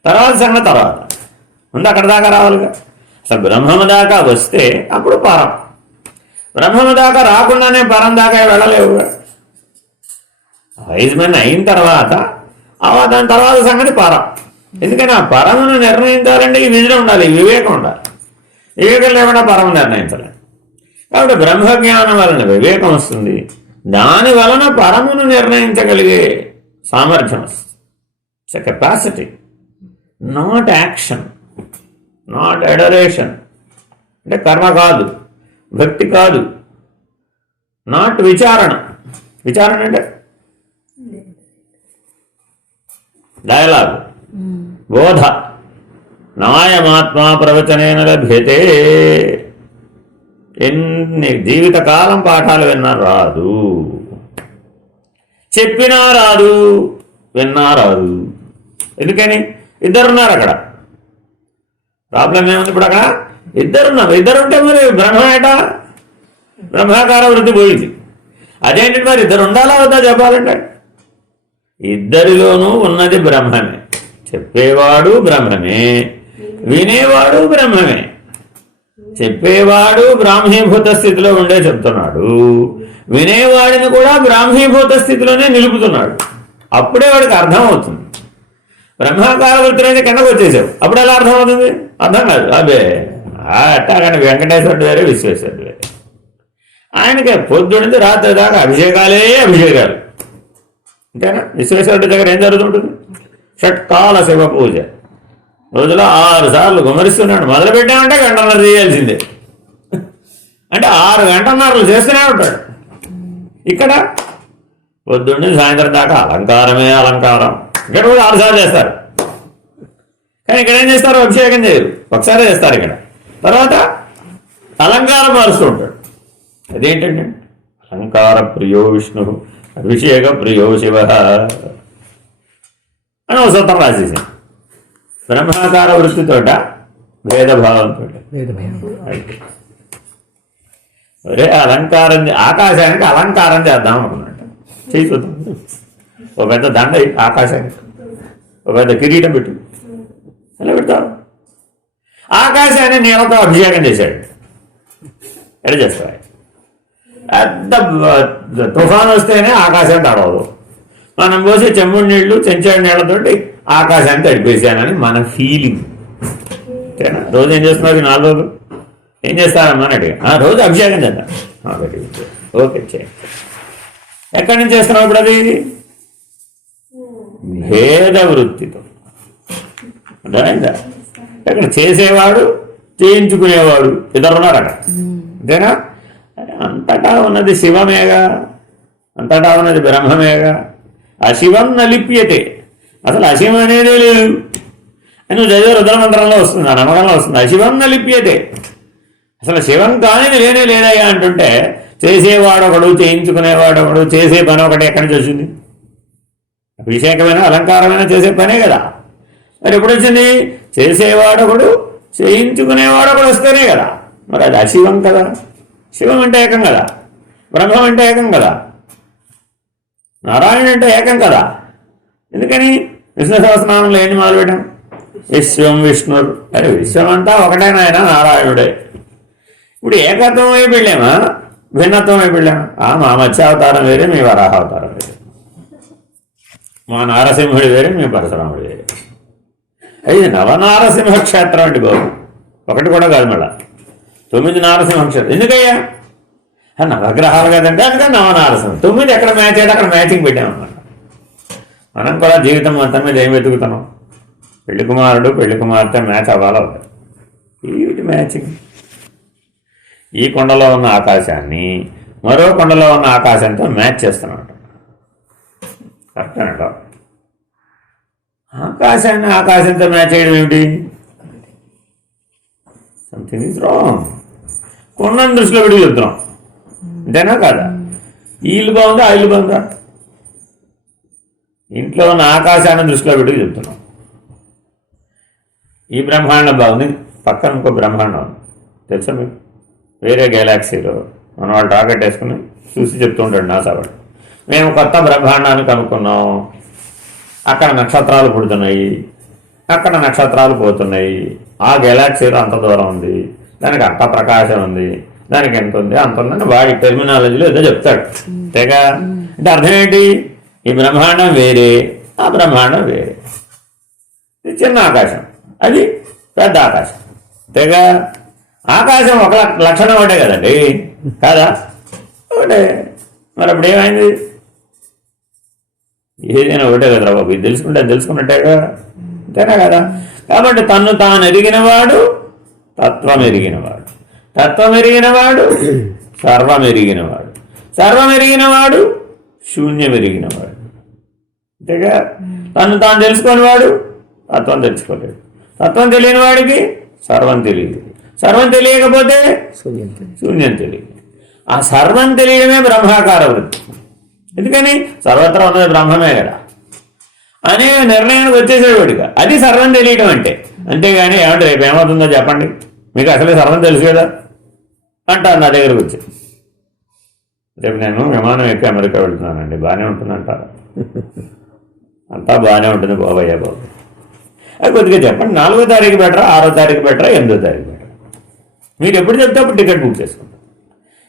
తర్వాత సంగతి తర్వాత ముందు అక్కడ దాకా రావాలిగా. అసలు బ్రహ్మము దాకా వస్తే అప్పుడు పరం. బ్రహ్మము దాకా రాకుండానే పరం దాకా వెళ్ళలేవుగా. వైజ్ మెన్ అయిన తర్వాత దాని తర్వాత సంగతి పరం. ఎందుకని ఆ పరమును నిర్ణయించాలంటే ఈ విజయం ఉండాలి, వివేకం ఉండాలి. వివేకం లేకుండా పరము నిర్ణయించాలి. కాబట్టి బ్రహ్మజ్ఞానం వలన వివేకం వస్తుంది. దాని వలన పరమును నిర్ణయించగలిగే సామర్థ్యం వస్తుంది. It's a capacity, not action, not adoration. అంటే కర్మ కాదు, భక్తి కాదు, నాట్ విచారణ. విచారణ అంటే డయలాగ్, బోధ. నాయమాత్మా ప్రవచనేన లభ్యతే. ఎన్ని జీవితకాలం పాఠాలు విన్నా రాదు, చెప్పినా రాదు, విన్నా రాదు. ఎందుకని? ఇద్దరున్నారు అక్కడ. ప్రాబ్లం ఏముంది ఇప్పుడు? అక్కడ ఇద్దరుంటే మరి బ్రహ్మేట బ్రహ్మాకార వృత్తి పోయింది. అదేంటి మరి ఇద్దరు ఉండాలా వద్దా చెప్పాలంటే? ఇద్దరిలోనూ ఉన్నది బ్రహ్మమే, చెప్పేవాడు బ్రహ్మమే, వినేవాడు బ్రహ్మమే, చెప్పేవాడు బ్రాహ్మీభూత స్థితిలో ఉండే చెప్తున్నాడు, వినేవాడిని కూడా బ్రాహ్మీభూత స్థితిలోనే నిలుపుతున్నాడు. అప్పుడే వాడికి అర్థమవుతుంది. బ్రహ్మాకార వృత్తులు అయితే కిందకు వచ్చేసావు, అప్పుడు ఎలా అర్థమవుతుంది? అర్థం కాదు. అదే అట్టాగని వెంకటేశ్వరుడు వేరే, విశ్వేశ్వరుడు వేరే. ఆయనకి పొద్దుండి రాత్రి దాకా అభిషేకాలే అభిషేకాలు. అంతేనా? విశ్వేశ్వరుడి దగ్గర ఏం జరుగుతుంటుంది? షట్కాల శివ పూజ, రోజులో 6 సార్లు గుమరిస్తున్నాడు. మొదలు పెట్టామంటే 1 గంటన్నర చేయాల్సిందే. అంటే 6 గంటన్నరలు చేస్తూనే ఉంటాడు. ఇక్కడ పొద్దున్నే సాయంత్రం దాకా అలంకారమే అలంకారం. ఇక్కడ కూడా 6 సార్లు చేస్తారు. కానీ ఇక్కడ ఏం చేస్తారు? అభిషేకం చేయరు, ఒకసారి చేస్తారు. ఇక్కడ తర్వాత అలంకారం మారుస్తూ ఉంటాడు. అదేంటండి? అలంకార ప్రియో విష్ణు అభిషేక ప్రియో శివ అని ఒక సూత్రం రాసేసాను. బ్రహ్మాకార వృత్తితోట భేదభావంతో ఒరే అలంకారం, ఆకాశానికి అలంకారం చేద్దాం అనుకున్నట్టు చేయి చూద్దాం. ఒక పెద్ద దండ ఆకాశానికి, ఒక పెద్ద కిరీటం పెట్టు, ఎలా పెడతావు? ఆకాశాన్ని నీళ్ళతో అభిషేకం చేశాడు. ఎక్కడ చేస్తాడు? పెద్ద తుఫాను వస్తేనే ఆకాశం తడవదు. మనం పోసే చెంబుడు నీళ్లు చెంచాడు నీళ్లతోటి ఆకాశాన్ని తడిపేశానని మన ఫీలింగ్. అంతేనా? రోజు ఏం చేస్తున్నారు? 4 రోజులు ఏం చేస్తారమ్మా అని అడిగా. రోజు అభిషేకం చేద్దాం. ఓకే చేయండి. ఎక్కడి నుంచి చేస్తున్నావు ఇప్పుడు? అది భేద వృత్తితో అర్థమైందా? ఇక్కడ చేసేవాడు చేయించుకునేవాడు ఇద్దరు ఉన్నారు అక్కడ. అంతేనా? అంతటా ఉన్నది శివమేగా, అంతటా ఉన్నది బ్రహ్మమేగా. అశివం నలిప్యతే, అసలు అశివం అనేదే లేదు అని నువ్వు చదివే రుద్రమంత్రంలో వస్తుంది, ఆ నమ్మకంలో వస్తుంది. అశివం నలిప్యతే, అసలు శివం కానీ లేనే లేదయ్యా అంటుంటే చేసేవాడొకడు చేయించుకునేవాడొకడు, చేసే పని ఒకటి ఎక్కడి నుంచి వచ్చింది? అభిషేకమైన అలంకారమైన చేసే పనే కదా. మరి ఎప్పుడు వచ్చింది? చేసేవాడొకడు చేయించుకునేవాడొకడు వస్తేనే కదా. మరి అది అశివం కదా. శివం అంటే ఏకం కదా, బ్రహ్మం అంటే ఏకం కదా, నారాయణ అంటే ఏకం కదా. ఎందుకని విష్ణు సహస్రనామంలో ఏంటి మొదలుపెట్టాం? విశ్వం విష్ణుడు. అరే విశ్వం అంతా ఒకటే నాయన, నారాయణుడే. ఇప్పుడు ఏకత్వం వైపు వెళ్ళామా, భిన్నత్వం వైపు వెళ్ళామా? మా మత్స్యావతారం వేరే, మీ వరాహావతారం వేరే, మా నారసింహుడి వేరే, మీ పరశురాముడి వేరే. అది నవనారసింహ క్షేత్రం అండి బాబు, ఒకటి కూడా కాదు. మళ్ళా 9 నారసింహ క్షేత్రం. ఎందుకయ్యా? నవగ్రహాలు కదంటే అందుకని నవనారసింహం. 9 ఎక్కడ మ్యాచ్ అయితే అక్కడ మ్యాచింగ్ పెట్టామన్నమాట. మనం కూడా జీవితం మొత్తం మీద ఏం వెతుకుతున్నాం? పెళ్లి కుమారుడు పెళ్లి కుమార్తె మ్యాచ్ అవ్వాలో అవుతుంది. వీటి మ్యాచింగ్. ఈ కొండలో ఉన్న ఆకాశాన్ని మరో కొండలో ఉన్న ఆకాశంతో మ్యాచ్ చేస్తున్నాడు. కరెక్టేనంట. ఆకాశాన్ని ఆకాశంతో మ్యాచ్ చేయడం ఏమిటి? Something is wrong. కొండను దృష్టిలో పెట్టి చెప్తున్నాం, అంతేనా కాదా? ఈ ఇల్లు బాగుందా, ఆ ఇల్లు బాగుందా? ఇంట్లో ఉన్న ఆకాశాన్ని దృష్టిలో పెట్టి చెప్తున్నాం. ఈ బ్రహ్మాండం బాగుంది, పక్కన ఇంకో బ్రహ్మాండం ఉంది, తెలుసా మీకు? వేరే గెలాక్సీలో మనం వాళ్ళు రాకెట్ వేసుకుని చూసి చెప్తూ ఉంటాడు నాసా వాడు. మేము కొత్త బ్రహ్మాండాన్ని కనుక్కున్నాం, అక్కడ నక్షత్రాలు పుడుతున్నాయి, అక్కడ నక్షత్రాలు పోతున్నాయి, ఆ గెలాక్సీలో అంత దూరం ఉంది, దానికి అంత ప్రకాశం ఉంది, దానికి ఎంత ఉంది అంత ఉందని వాడి టెర్మినాలజీలో ఏదో చెప్తాడు. అంతేగా? అంటే అర్థం ఏంటి? ఈ బ్రహ్మాండం వేరే, ఆ బ్రహ్మాండం వేరే. ఇది చిన్న ఆకాశం, అది పెద్ద ఆకాశం. అంతేగా? ఆకాశం ఒక లక్షణం ఒకటే కదండి, కాదా? ఒకటే. మరి అప్పుడు ఏమైంది? ఏదైనా ఒకటే కదరా బాబు, ఇది తెలుసుకుంటే అది తెలుసుకున్నట్టేగా, అంతేనా కదా? కాబట్టి తన్ను తాను ఎరిగినవాడు తత్వం ఎరిగినవాడు, తత్వం ఎరిగినవాడు సర్వం ఎరిగినవాడు, సర్వం ఎరిగినవాడు శూన్యం ఎరిగినవాడు. అంతేగా? తను తాను తెలుసుకునేవాడు తత్వం తెలుసుకోలేడు, తత్వం తెలియని వాడికి సర్వం తెలియదు, సర్వం తెలియకపోతే శూన్యం తెలియదు. ఆ సర్వం తెలియడమే బ్రహ్మాకార వృత్తి. ఎందుకని? సర్వత్రా ఉన్నది బ్రహ్మమే కదా అనే నిర్ణయానికి వచ్చేసేవాడిగా. అది సర్వం తెలియటం అంటే. అంతేగాని ఏమంటే రేపు ఏమవుతుందో చెప్పండి, మీకు అసలే సర్వం తెలుసు కదా అంటారు నా దగ్గరకు వచ్చి. రేపు నేను విమానం ఎక్కి అమెరికా వెళ్తున్నానండి, బాగానే ఉంటుందంటారు. అంతా బాగానే ఉంటుంది బాబయ్య బాబు. అది కొద్దిగా చెప్పండి, 4వ తారీఖు బెటరా, 6వ తారీఖు బెటరా, 8వ తారీఖు బెటరా? మీరు ఎప్పుడు చెప్తే అప్పుడు టికెట్ బుక్ చేసుకుంటాం.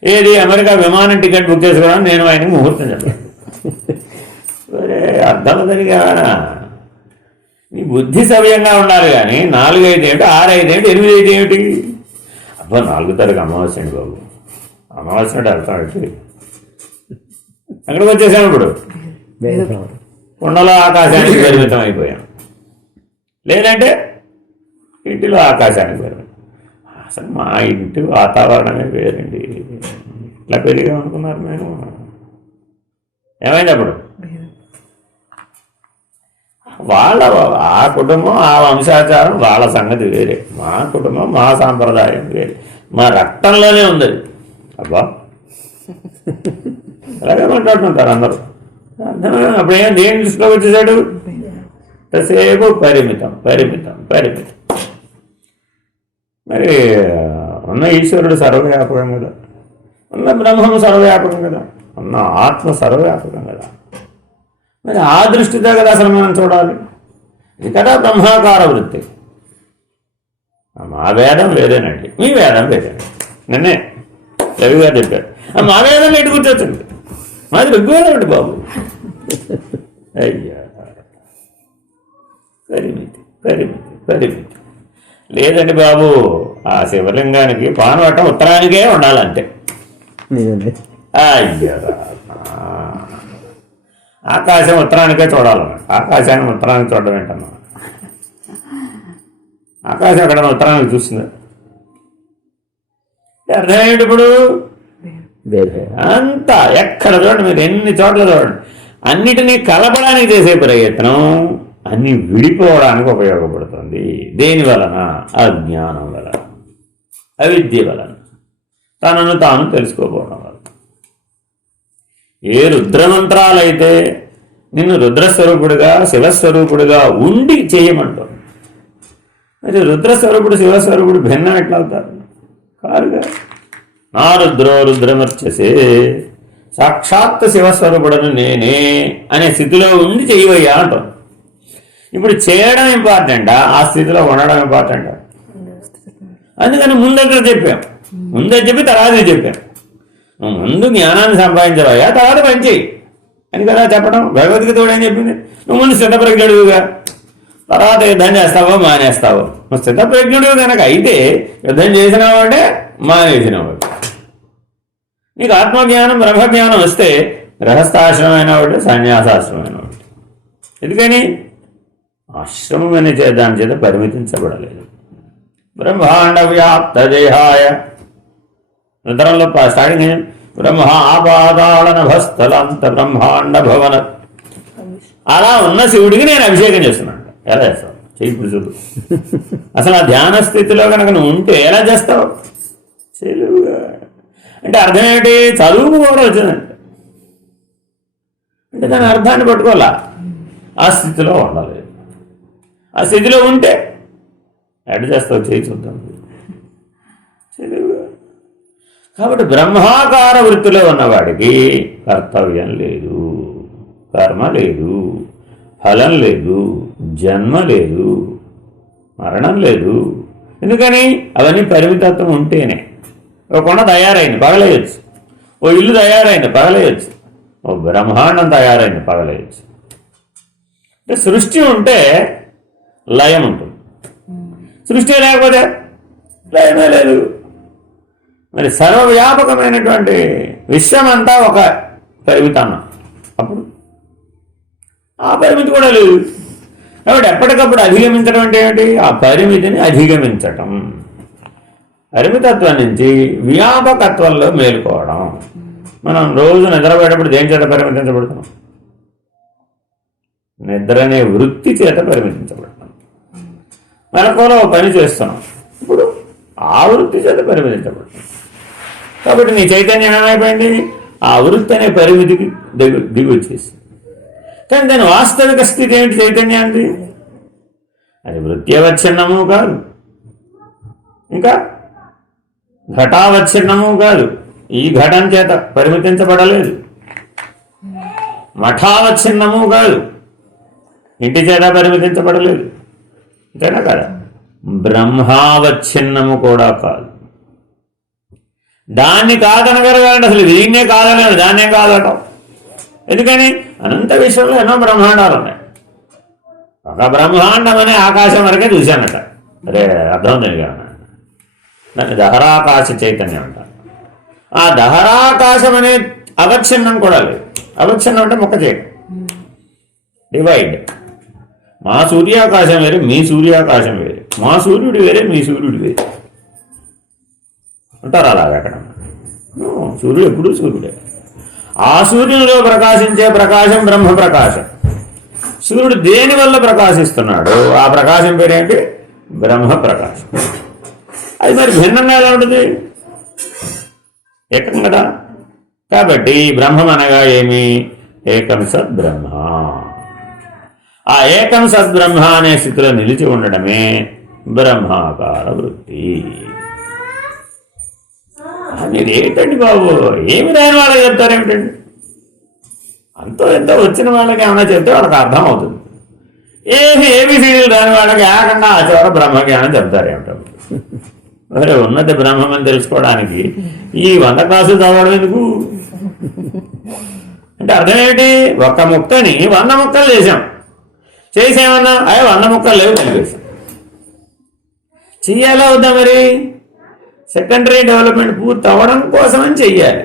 ఏది అమెరికా విమానం టికెట్ బుక్ చేసుకోవడం నేను ఆయనకి ముహూర్తం చెప్పాను. అర్థం జరిగా నీ బుద్ధి సవ్యంగా ఉండాలి కానీ 4 5 ఏమిటి, 6 5 ఏమిటి, 8 5 ఏమిటి? అబ్బా 4వ తారీఖు అమావాస్య అండి బాబు, అమావాస్య అంటే అర్థం ఏంటి? అక్కడికి వచ్చేసాము. ఇప్పుడు కొండలో ఆకాశానికి పరిమితం అయిపోయాం, లేదంటే ఇంటిలో ఆకాశానికి పరిమితం. అసలు మా ఇంటి వాతావరణమే వేరండి. ఇట్లా పెరిగామనుకున్నారు మేము. ఏమైంది అప్పుడు? వాళ్ళ ఆ కుటుంబం, ఆ వంశాచారం, వాళ్ళ సంగతి వేరే. మా కుటుంబం, మా సాంప్రదాయం వేరే. మా రక్తంలోనే ఉంది. అబ్బా అలాగే మాట్లాడుతుంటారు అందరూ. అర్థమే. అప్పుడేం దేని దృష్టిలో వచ్చేసాడు? ఎంతసేపు పరిమితం పరిమితం పరిమితం. మరి ఉన్న ఈశ్వరుడు సర్వవ్యాపకం కదా, ఉన్న బ్రహ్మం సర్వవ్యాపకం కదా, ఉన్న ఆత్మ సర్వవ్యాపకం కదా. మరి ఆ దృష్టితో కదా అసలు మనం చూడాలి. ఇది కదా బ్రహ్మాకార వృత్తి. మా వేదం వేరేనండి, మీ వేదం వేరేనండి. నిన్నే రవి గారు చెప్పారు, మా వేదం ఎటు కూర్చొచ్చింది, మాది ఋగ్వేదం అండి బాబు. అయ్యా పరిమితి పరిమితి పరిమితి. లేదండి బాబు, ఆ శివలింగానికి పానవట్టం ఉత్తరానికే ఉండాలంటే. అయ్యా ఆకాశం ఉత్తరానికే చూడాలన్నాడు. ఆకాశాన్ని ఉత్తరానికి చూడడం ఏంటన్నా? ఆకాశం ఎక్కడ ఉత్తరానికి చూస్తుంది? అర్థమేంటి ఇప్పుడు? అంతా ఎక్కడ చూడండి, మీరు ఎన్ని చోట్ల చూడండి, అన్నిటినీ కలపడానికి చేసే ప్రయత్నం అన్ని విడిపోవడానికి ఉపయోగపడుతుంది. దేని వలన? అజ్ఞానం వలన, అవిద్య వలన, తనను తాను తెలుసుకోకపోవడం వలన. ఏ రుద్రమంత్రాలైతే నిన్ను రుద్రస్వరూపుడిగా శివస్వరూపుడిగా ఉండి చేయమంటారు, మరి రుద్రస్వరూపుడు శివస్వరూపుడు భిన్నం ఎట్లా అవుతారు? కారుగా. నా రుద్రో రుద్రమర్చసే, సాక్షాత్ శివస్వరూపుడను నేనే అనే స్థితిలో ఉండి చేయవయ్యా అంటారు. ఇప్పుడు చేయడం ఇంపార్టెంటా, ఆ స్థితిలో ఉండడం ఇంపార్టెంటా? అందుకని ముందక్కడ చెప్పాం, ముందే చెప్పి తర్వాత చెప్పాం. నువ్వు ముందు జ్ఞానాన్ని సంపాదించవయ్యా, తర్వాత పని చేయి అని కదా చెప్పడం. భగవద్గీత కూడా ఏం చెప్పింది? నువ్వు ముందు స్థితప్రజ్ఞుడివిగా, తర్వాత యుద్ధం చేస్తావో మానేస్తావో. నువ్వు స్థితప్రజ్ఞుడివి కనుక అయితే యుద్ధం చేసినావు అంటే మానేసినావు. నీకు ఆత్మజ్ఞానం బ్రహ్మజ్ఞానం వస్తే గృహస్థాశ్రమమైన ఒకటి, సన్యాసాశ్రమమైన ఒకటి. ఎందుకని? ఆశ్రమం అనే దాని చేత పరిమితించబడలేదు. బ్రహ్మాండ వ్యాప్త దేహాయ, నిద్రలో స్టార్టింగ్ బ్రహ్మ ఆపాదాళ నభస్థలంత బ్రహ్మాండ భవన. అలా ఉన్న శివుడికి నేను అభిషేకం చేస్తున్నాను. ఎలా చేస్తావు? ఇప్పుడు చూడు. అసలు ఆ ధ్యాన స్థితిలో కనుక నువ్వు ఉంటే ఎలా చేస్తావు? చెలువుగా. అంటే అర్థం ఏమిటి? చదువుకు కూడా వచ్చిందంటే అంటే దాని అర్థాన్ని పట్టుకోవాలా. ఆ స్థితిలో ఉండాలి. ఆ స్థితిలో ఉంటే ఎటు చేస్తావు? చేయి చూద్దాం. చెలువుగా. కాబట్టి బ్రహ్మాకార వృత్తిలో ఉన్నవాడికి కర్తవ్యం లేదు, కర్మ లేదు, ఫలం లేదు, జన్మ లేదు, మరణం లేదు. ఎందుకని? అవన్నీ పరిమితత్వం ఉంటేనే. ఓ కొండ తయారైంది, పగలేయచ్చు. ఓ ఇల్లు తయారైంది, పగలేయచ్చు. ఓ బ్రహ్మాండం తయారైంది, పగలేయచ్చు. అంటే సృష్టి ఉంటే లయం ఉంటుంది, సృష్టి లేకపోతే లయమే లేదు. మరి సర్వవ్యాపకమైనటువంటి విశ్వమంతా ఒక పరిమితాన్ని, అప్పుడు ఆ పరిమితి కూడా లేదు. కాబట్టి ఎప్పటికప్పుడు అధిగమించడం అంటే ఏమిటి? ఆ పరిమితిని అధిగమించటం. పరిమితత్వం నుంచి వ్యాపకత్వంలో మేలుకోవడం. మనం రోజు నిద్రపోయేటప్పుడు దేని చేత పరిమితించబడుతున్నాం? నిద్ర అనే వృత్తి చేత పరిమితించబడుతున్నాం. మెలకువలో పని చేస్తున్నాం, ఇప్పుడు ఆ వృత్తి చేత పరిమితించబడుతున్నాం. కాబట్టి నీ చైతన్యం ఏమైపోయింది? ఆ వృత్తి అనే పరిమితికి దిగి వచ్చేసి. కానీ దాని వాస్తవిక స్థితి ఏమిటి చైతన్యానికి? అది వృత్యవచ్ఛిన్నము కాదు, ఇంకా ఘటావచ్ఛిన్నము కాదు. ఈ ఘటం చేత పరిమితించబడలేదు. మఠావచ్ఛిన్నము కాదు, ఇంటి చేత పరిమితించబడలేదు. అంతేనా కదా? బ్రహ్మావచ్ఛిన్నము కూడా కాదు. దాన్ని కాదనగలగాలంటే అసలు దీన్నే కాదనగలడు, దాన్నే కాదటం. ఎందుకని అనంత విశ్వంలో ఎన్నో బ్రహ్మాండాలు ఉన్నాయి. ఒక బ్రహ్మాండం అనే ఆకాశం వరకే చూశానట. అరే అర్థం తెలియదు, దాన్ని దహరాకాశ చైతన్యం అంటారు. ఆ దహరాకాశం అనే అవచ్ఛిన్నం కూడా లేదు. అవచ్ఛిన్నం అంటే మొక్క చేయడం, డివైడ్. మా సూర్యాకాశం వేరే, మీ సూర్యాకాశం వేరే, మా సూర్యుడు వేరే, మీ సూర్యుడు వేరే అంటారు. అలాగే అక్కడ సూర్యుడు ఎప్పుడూ సూర్యుడే. ఆ సూర్యునిలో ప్రకాశించే ప్రకాశం బ్రహ్మ ప్రకాశం. సూర్యుడు దేని వల్ల ప్రకాశిస్తున్నాడు, ఆ ప్రకాశం పేరేంటి? బ్రహ్మ ప్రకాశం. అది మరి భిన్నంగా ఎలా ఉంటుంది? ఏకం కదా. కాబట్టి బ్రహ్మం అనగా ఏమి? ఏకం సద్బ్రహ్మ. ఆ ఏకం సద్బ్రహ్మ అనే స్థితిలో నిలిచి ఉండడమే బ్రహ్మాకార వృత్తి. మీరు ఏంటండి బాబు, ఏమి రాని వాళ్ళకి చెప్తారేమిటండి? అంతో ఎంతో వచ్చిన వాళ్ళకి ఏమైనా చెప్తే వాళ్ళకి అర్థం అవుతుంది. ఏబిసిడీలు రాని వాళ్ళకి ఏకంగా ఆ చివర బ్రహ్మజ్ఞానం చెప్తారేమిటో. మరి ఉన్నది బ్రహ్మమని తెలుసుకోవడానికి ఈ 100 క్లాసులు చదవడం ఎందుకు అంటే అర్థం ఏంటి? ఒక్క ముక్కని 100 ముక్కలు చేసామన్నా 100 ముక్కలు లేవు కలిపేసాం. చెయ్యాలా వద్దా? మరి సెకండరీ డెవలప్మెంట్ పూర్తి అవ్వడం కోసమని చెయ్యాలి.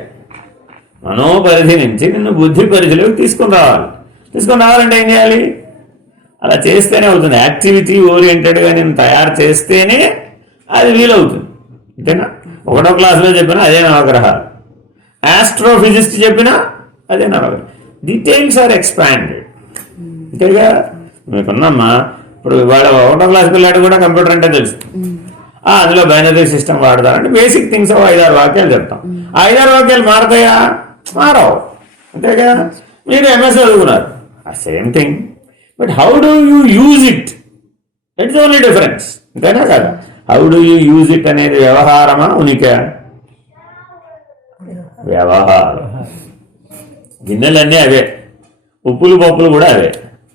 మనోపరిధి నుంచి నిన్ను బుద్ధి పరిధిలోకి తీసుకుని రావాలంటే ఏం చేయాలి? అలా చేస్తేనే అవుతుంది. యాక్టివిటీ ఓరియంటెడ్గా నేను తయారు చేస్తేనే అది వీలవుతుంది. అంతేనా? 1వ క్లాసులో చెప్పినా అదే నవగ్రహాలు, ఆస్ట్రోఫిజిక్స్ చెప్పినా అదే నవగ్రహం. Details are expanded. అంతేగా మీకున్నమ్మా. ఇప్పుడు ఇవాళ 1వ క్లాస్ పిల్లాడు కూడా కంప్యూటర్ అంటే తెలుసు. అందులో బైనరీ సిస్టమ్ వాడతారంటే బేసిక్ థింగ్స్ 5-6 వాక్యాలు చెప్తాం. 5-6 వాక్యాలు మారతాయా? మారవు. అంతేగా. మీరు ఎంఎస్ చదువుకున్నారు, ఆ same thing. But how do you use it, it's only difference. అంతేనా కదా? How do you use it అనేది వ్యవహారమా ఉనికా? వ్యవహారం. గిన్నెలన్నీ అవే, ఉప్పులు పప్పులు కూడా అవే,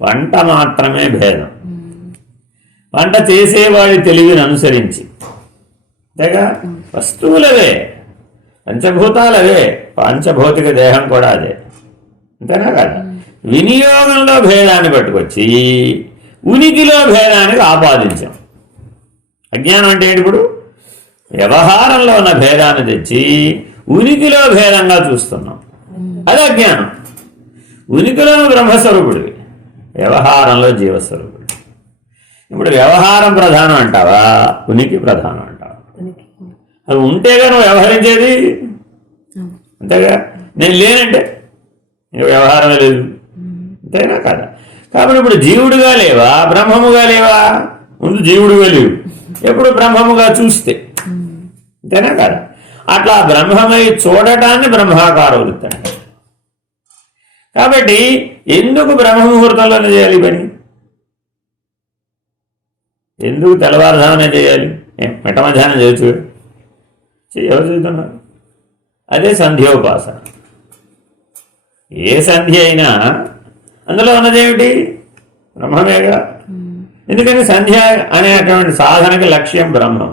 వంట మాత్రమే భేదం. వంట చేసేవాడి తెలివిని అనుసరించి. అంతేగా? వస్తువులవే, పంచభూతాలవే, పాంచభౌతిక దేహం కూడా అదే. అంతేనా కదా? వినియోగంలో భేదాన్ని పట్టుకొచ్చి ఉనికిలో భేదానికి ఆపాదించాం. అజ్ఞానం అంటే ఇప్పుడు వ్యవహారంలో ఉన్న భేదాన్ని తెచ్చి ఉనికిలో భేదంగా చూస్తున్నాం. అది అజ్ఞానం. ఉనికిలో బ్రహ్మస్వరూపుడివి, వ్యవహారంలో జీవస్వరూపుడు. ఇప్పుడు వ్యవహారం ప్రధానం అంటావా, ఉనికి ప్రధానం అంటావా? అది ఉంటేగా నువ్వు వ్యవహరించేది. అంతేగా. నేను లేనంటే వ్యవహారమే లేదు. అంతేనా కదా? కాబట్టి ఇప్పుడు జీవుడుగా లేవా, బ్రహ్మముగా లేవా? ముందు జీవుడుగా లేవు, ఎప్పుడు బ్రహ్మముగా చూస్తే. అంతేనా కదా? అట్లా బ్రహ్మమై చూడటాన్ని బ్రహ్మాకార వృత్తి అంటారు. కాబట్టి ఎందుకు బ్రహ్మముహూర్తంలోనే చేయాలి పని? ఎందుకు తెల్లవారుజామునే చేయాలి? మిట్ట మధ్యాహ్నం చేయొచ్చు. ఎవరు చదువుతున్నారు? అదే సంధ్యోపాసన. ఏ సంధ్య అయినా అందులో ఉన్నదేమిటి? బ్రహ్మమేగా. ఎందుకని సంధ్య అనేటువంటి సాధనకి లక్ష్యం బ్రహ్మం.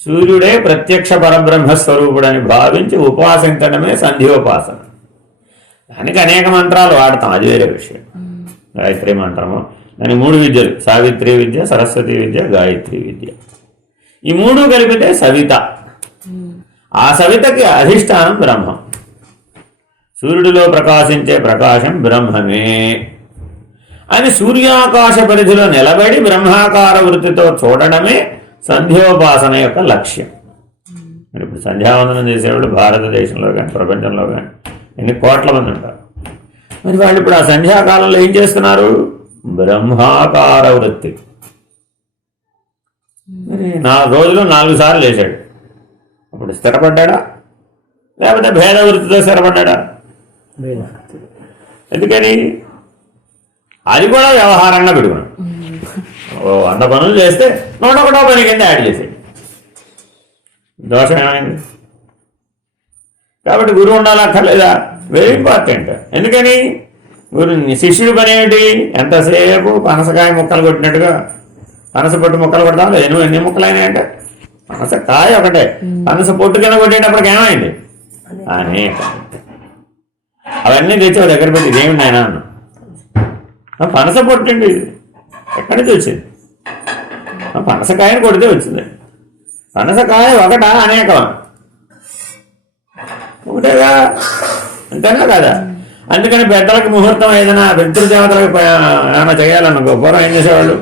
సూర్యుడే ప్రత్యక్ష పరబ్రహ్మస్వరూపుడని భావించి ఉపాసించడమే సంధ్యోపాసన. దానికి అనేక మంత్రాలు వాడతాం, అది వేరే విషయం. గాయత్రి మంత్రము, దాని 3 విద్యలు: సావిత్రి విద్య, సరస్వతి విద్య, గాయత్రి విద్య. ఈ 3 కలిపితే సవిత. ఆ సవితకి అధిష్టానం బ్రహ్మం. సూర్యుడిలో ప్రకాశించే ప్రకాశం బ్రహ్మమే అని సూర్యాకాశ పరిధిలో నిలబడి బ్రహ్మాకార వృత్తితో చూడడమే సంధ్యోపాసన యొక్క లక్ష్యం. మరి ఇప్పుడు సంధ్యావందనం చేసేవాళ్ళు భారతదేశంలో కానీ ప్రపంచంలో కానీ ఎన్ని కోట్ల మంది ఉంటారు. మరి వాళ్ళు ఇప్పుడు ఆ సంధ్యాకాలంలో ఏం చేస్తున్నారు? బ్రహ్మాకార వృత్తి. మరి 4 రోజులు 4 సార్లు లేచాడు, అప్పుడు స్థిరపడ్డా? లేకపోతే భేద వృత్తితో స్థిరపడ్డా? ఎందుకని? అది కూడా వ్యవహారంగా పెట్టుకున్నాడు. 100 పనులు చేస్తే 101వ పని కింద యాడ్ చేసాడు. దోషం ఏమైంది? కాబట్టి గురువు ఉండాలక్కర్లేదా? Very important. ఎందుకని? శిష్యుడి పని ఏమిటి? ఎంతసేపు పనసకాయ ముక్కలు కొట్టినట్టుగా పనస పొట్టు ముక్కలు కొడతాం, ఎన్ని ముక్కలైనాయంటే పనస కాయ ఒకటే, పనస పొట్టు కింద కొట్టేటప్పటికి ఏమైంది అనేక. అవన్నీ తెచ్చి దగ్గర పెట్టి దేవుడు ఆయన అన్న పనస పొట్టండి ఎక్కడి నుంచి వచ్చింది? పనసకాయని కొడితే వచ్చింది. పనసకాయ ఒకటా అనేకమా? ఒకటేగా, అంతేనా కదా? అందుకని పెద్దలకు ముహూర్తం ఏదైనా పితృదేవతలకు ఏమైనా చేయాలనుకో పూర్వం ఏం చేసేవాళ్ళు?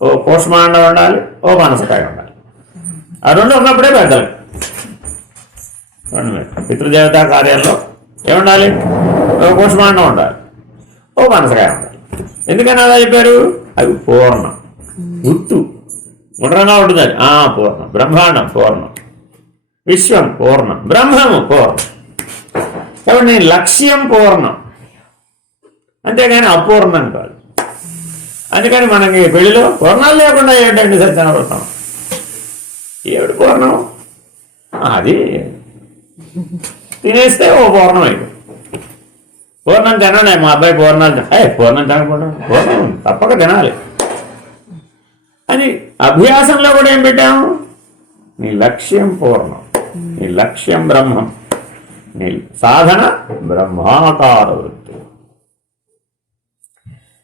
ఓ కూష్మాండం ఉండాలి, ఓ పనసకాయ ఉండాలి. ఆ రెండు ఉన్నప్పుడే పెద్దలకు పితృదేవతా కార్యాల్లో ఏముండాలి? ఓ కూష్మాండం ఉండాలి, ఓ పనసకాయ ఉండాలి. ఎందుకని అలా చెప్పారు? అవి పూర్ణం, గుర్తు ఉండరంగా ఉంటుంది. అది పూర్ణం, బ్రహ్మాండం పూర్ణం, విశ్వం పూర్ణం, బ్రహ్మము పూర్ణం. కాబట్టి నేను లక్ష్యం పూర్ణం, అంతేగాని అపూర్ణం కాదు. అందుకని మనకి పెళ్లిలో పూర్ణాలు లేకుండా ఏంటండి సత్యనారాయణ? ఏమిటి పూర్ణం? అది తినేస్తే ఓ పూర్ణం అయిపోయింది. పూర్ణం తినండి, మా అబ్బాయి పూర్ణాలు పూర్ణం తినకుండా పూర్ణం తప్పక తినాలి అని అభ్యాసంలో కూడా ఏం పెట్టాము? నీ లక్ష్యం పూర్ణం, నీ లక్ష్యం బ్రహ్మం, నీ సాధన బ్రహ్మాకార వృత్తి.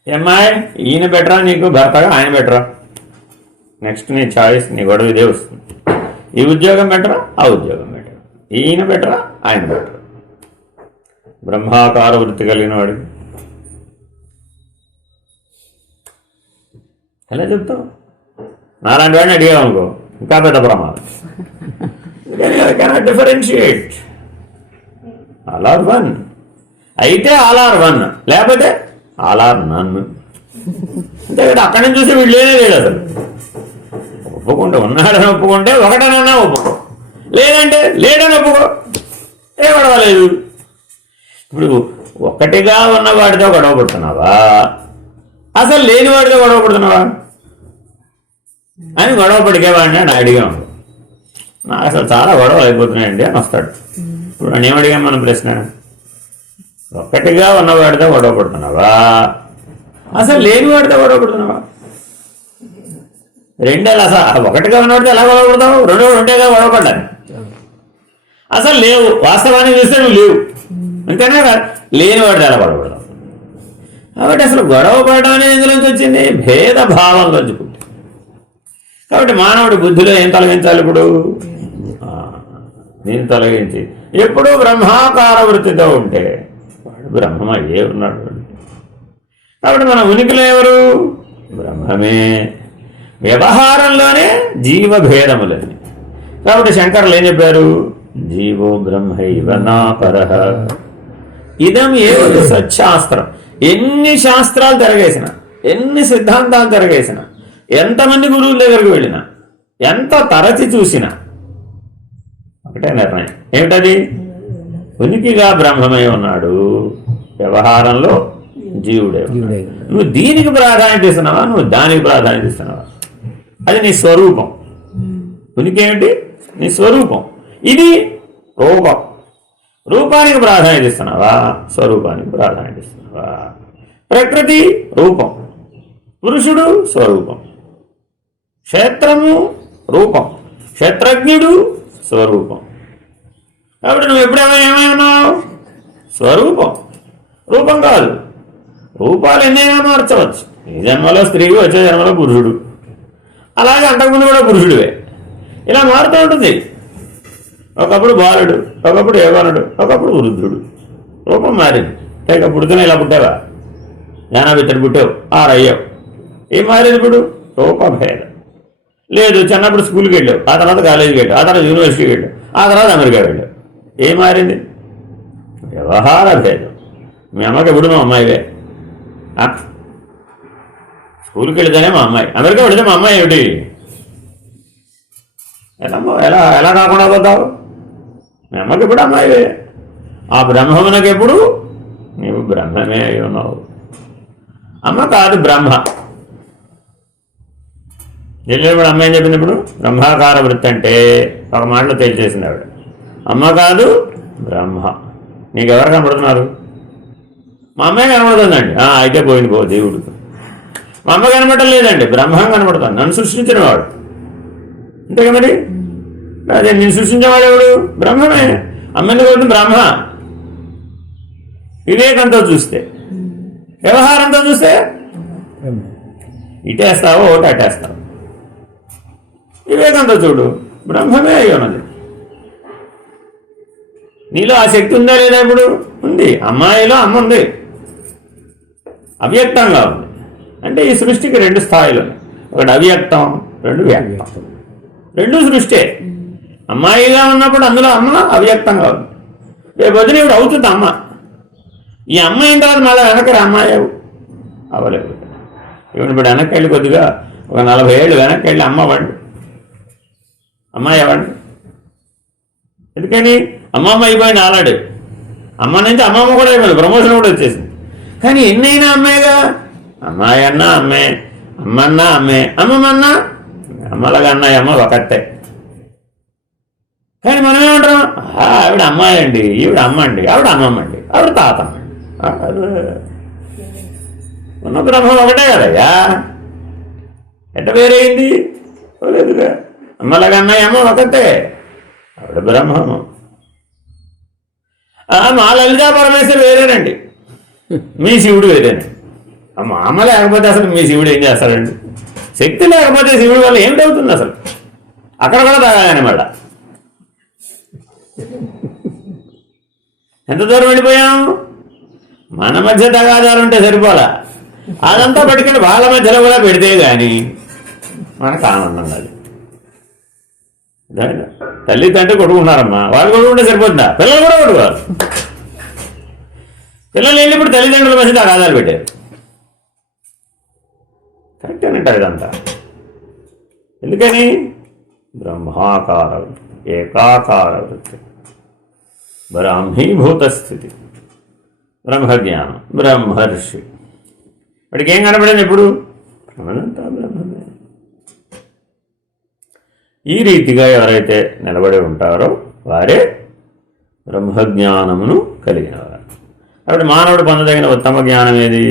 ఏమ్మాయి ఈయన బెటరా నీకు భర్తగా, ఆయన బెటరా? నెక్స్ట్ నీ చాయిస్, నీ గొడవ ఇదే వస్తుంది. ఈ ఉద్యోగం బెటరా, ఆ ఉద్యోగం బెటరా? ఈయన బెటరా, ఆయన బెటరా? బ్రహ్మాకార వృత్తి కలిగిన వాడికి ఎలా చెప్తావు? నాలాంటి వాడిని అడిగామనుకో ఇంకా పెద్ద ప్రమాదం. Cannot differentiate. All or one అయితే ఆల్ ఆర్ వన్, లేకపోతే ఆల్ ఆర్ నన్. అంతే కదా? అక్కడి నుంచి చూసి వీళ్ళు లేనే లేదు అసలు. ఒప్పుకుంటే ఉన్నాడని ఒప్పుకుంటే ఒకటనన్నా ఒప్పుకో, లేదంటే లేడని ఒప్పుకో, ఏ గొడవలేదు. ఇప్పుడు ఒక్కటిగా ఉన్నవాడితో గొడవ పడుతున్నావా, అసలు లేని వాడితో గొడవ పడుతున్నావా అని గొడవ పడికేవాడిని అని అడిగాము. నాకు అసలు చాలా గొడవలు అయిపోతున్నాయండి అని వస్తాడు. ఇప్పుడు నేను ఏమడిగాను మన ప్రశ్న? ఒక్కటిగా ఉన్నవాడితో గొడవ పడుతున్నావా, అసలు లేని వాడితో గొడవ పడుతున్నావా? రెండేళ్ళు అసలు ఒకటిగా ఉన్నవాడితో ఎలా గొడవ పడతావు? రెండేగా గొడవ పడ్డాను. అసలు లేవు, వాస్తవానికి చూస్తే నువ్వు లేవు, అంతేనా? లేని వాడితో ఎలా గొడవ పడతావు? కాబట్టి అసలు గొడవ పడడం అనేది ఎందులోంచి వచ్చింది? భేదభావంలోంచి పుట్టింది. కాబట్టి మానవుడి బుద్ధిలో ఏం తొలగించాలి? ఇప్పుడు నేను తొలగించి ఎప్పుడూ బ్రహ్మాకార వృత్తితో ఉంటే వాడు బ్రహ్మం అయ్యే ఉన్నాడు. కాబట్టి మన ఉనికిలో ఎవరు? బ్రహ్మమే. వ్యవహారంలోనే జీవభేదములని. కాబట్టి శంకరులు ఏం చెప్పారు? జీవో బ్రహ్మైవ నాపరః ఇదం ఏవ సత్శాస్త్రం. ఎన్ని శాస్త్రాలు తిరగేసిన, ఎన్ని సిద్ధాంతాలు తిరగేసిన, ఎంతమంది గురువుల దగ్గరికి వెళ్ళినా, ఎంత తరచి చూసినా ఒకటే నిర్ణయం. ఏమిటది? ఉనికిగా బ్రహ్మమై ఉన్నాడు, వ్యవహారంలో జీవుడే. నువ్వు దీనికి ప్రాధాన్యత ఇస్తున్నావా, నువ్వు దానికి ప్రాధాన్యత ఇస్తున్నావా? అది నీ స్వరూపం. ఉనికి ఏమిటి? నీ స్వరూపం. ఇది రూపం. రూపానికి ప్రాధాన్యత ఇస్తున్నావా, స్వరూపానికి ప్రాధాన్యత ఇస్తున్నావా? ప్రకృతి రూపం, పురుషుడు స్వరూపం, క్షేత్రము రూపం, క్షేత్రజ్ఞుడు స్వరూపం. కాబట్టి నువ్వు ఎప్పుడేమో ఏమైనావు? స్వరూపం, రూపం కాదు. రూపాలు ఎన్నైనా మార్చవచ్చు. ఈ జన్మలో స్త్రీవి, వచ్చే జన్మలో పురుషుడు, అలాగే అంతకుముందు కూడా పురుషుడివే. ఇలా మారుతూ ఉంటుంది. ఒకప్పుడు బాలుడు, ఒకప్పుడు యవ్వనుడు, ఒకప్పుడు వృద్ధుడు. రూపం మారింది. పైగా పుడుతున్నా ఇలా పుట్టావా? జ్ఞానాభిత్తడి పుట్టావు, ఆరయ్యావు. ఏం మారింది ఇప్పుడు? రూపభేదం. లేదు, చిన్నప్పుడు స్కూల్కి వెళ్ళావు, ఆ తర్వాత కాలేజీకి వెళ్ళావు, ఆ తర్వాత యూనివర్సిటీకి వెళ్ళావు, ఆ తర్వాత అమెరికా వెళ్ళావు. ఏం మారింది? వ్యవహార భేదం. మీ అమ్మకి ఎప్పుడు మా అమ్మాయివే. స్కూల్కి వెళితేనే మా అమ్మాయి, అమెరికా వెళితే మా అమ్మాయి ఏమిటి? ఎలా ఎలా కాకుండా పోతావు? మీ అమ్మకి ఎప్పుడు అమ్మాయివే. ఆ బ్రహ్మమునకు ఎప్పుడు నీవు బ్రహ్మమే అయి ఉన్నావు. అమ్మ కాదు, బ్రహ్మ. వెళ్ళినప్పుడు అమ్మ ఏం చెప్పింది? ఇప్పుడు బ్రహ్మాకార వృత్తి అంటే ఒక మాటలో తేల్చేసింది ఆవిడ. అమ్మ కాదు, బ్రహ్మ. నీకెవరు కనబడుతున్నారు? మా అమ్మాయి కనబడుతుందండి. అయితే పోయింది పో దేవుడు. మా అమ్మ కనబడటం లేదండి, బ్రహ్మం కనబడతాను, నన్ను సృష్టించిన వాడు. అంతేగా మరి, అదే నేను సృష్టించేవాడు ఎవడు? బ్రహ్మమే. అమ్మ ఎందుకు అవుతుంది? బ్రహ్మ. వివేకంతో చూస్తే, వ్యవహారంతో చూస్తే ఇటేస్తావో ఒకటి అటేస్తావు. వివేకంతో చూడు, బ్రహ్మమే అయి ఉన్నది. నీలో ఆ శక్తి ఉందా లేదా? ఇప్పుడు ఉంది. అమ్మాయిలో అమ్మ ఉంది, అవ్యక్తంగా ఉంది. అంటే ఈ సృష్టికి రెండు స్థాయిలు, ఒకటి అవ్యక్తం, రెండు వ్యక్తం. రెండు సృష్టి. అమ్మాయిగా ఉన్నప్పుడు అందులో అమ్మ అవ్యక్తంగా ఉంది. రేపు వదిలి ఇప్పుడు అవుతుంది అమ్మ. ఈ అమ్మ అయిన తర్వాత మళ్ళీ వెనక్కి అమ్మాయి అవ్వలేదు. ఇప్పుడు వెనక్కి వెళ్ళి కొద్దిగా ఒక 40 ఏళ్ళు వెనక్కి వెళ్ళి అమ్మ అవ్వండి, అమ్మాయి అవ్వండి. ఎందుకని? అమ్మమ్మ అయిపోయింది ఆల్రెడీ. అమ్మ నుంచి అమ్మమ్మ కూడా అయిపోయింది, ప్రమోషన్ కూడా వచ్చేసింది. కానీ ఎన్నైనా అమ్మాయిగా, అమ్మాయి అన్నా అమ్మే, అమ్మన్నా అమ్మే, అమ్మమ్మన్నా అమ్మలాగా అన్నాయి, అమ్మ ఒకటే. కానీ మనం ఏమంటాం? ఆవిడ అమ్మాయి అండి, ఈవిడ అమ్మ అండి, ఆవిడ అమ్మమ్మ అండి, ఆవిడ తాత అండి. ఉన్న బ్రహ్మం ఒకటే కదయ్యా, ఎట్ట వేరైంది? లేదుగా. అమ్మలాగా అన్నాయి, అమ్మ ఒకటే, ఆవిడ బ్రహ్మము. మా లలితా పరమేశ్వరు వేరేనండి, మీ శివుడు వేరేనండి. మా అమ్మ లేకపోతే అసలు మీ శివుడు ఏం చేస్తాడండి? శక్తి లేకపోతే శివుడి వల్ల ఏమిటవుతుంది అసలు? అక్కడ కూడా తాగాలని మళ్ళా ఎంత దూరం వెళ్ళిపోయాం? మన మధ్య తగాదాలు ఉంటే సరిపోలా, అదంతా పట్టుకెళ్ళి వాళ్ళ మధ్యలో కూడా పెడితే కానీ మనకు ఆనందం కాదు. తల్లి తండ్రి కొట్టుకుంటున్నారమ్మా, వాళ్ళు కొట్టుకుంటే సరిపోతుందా? పిల్లలు కూడా కొట్టుకోవాలి. పిల్లలు వెళ్ళి ఇప్పుడు తల్లిదండ్రుల మధ్య తగాదాలు పెట్టారు. కరెక్టేనంటారు ఇదంతా. ఎందుకని? బ్రహ్మాకార వృత్తి, ఏకాకార వృత్తి, బ్రాహ్మీభూత స్థితి, బ్రహ్మజ్ఞానం, బ్రహ్మర్షి. వాడికి ఏం కనపడింది ఇప్పుడు? అనంతా బ్రహ్మమే. ఈ రీతిగా ఎవరైతే నిలబడి ఉంటారో వారే బ్రహ్మజ్ఞానమును కలిగినవారు. కాబట్టి మానవుడు పొందదగిన ఉత్తమ జ్ఞానం ఏది?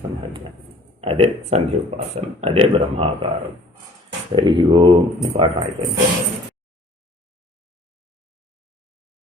బ్రహ్మజ్ఞానం. అదే సంఖ్యోపాసన, అదే బ్రహ్మాకారం. హరి ఓం. పాఠం అయిపోయింది.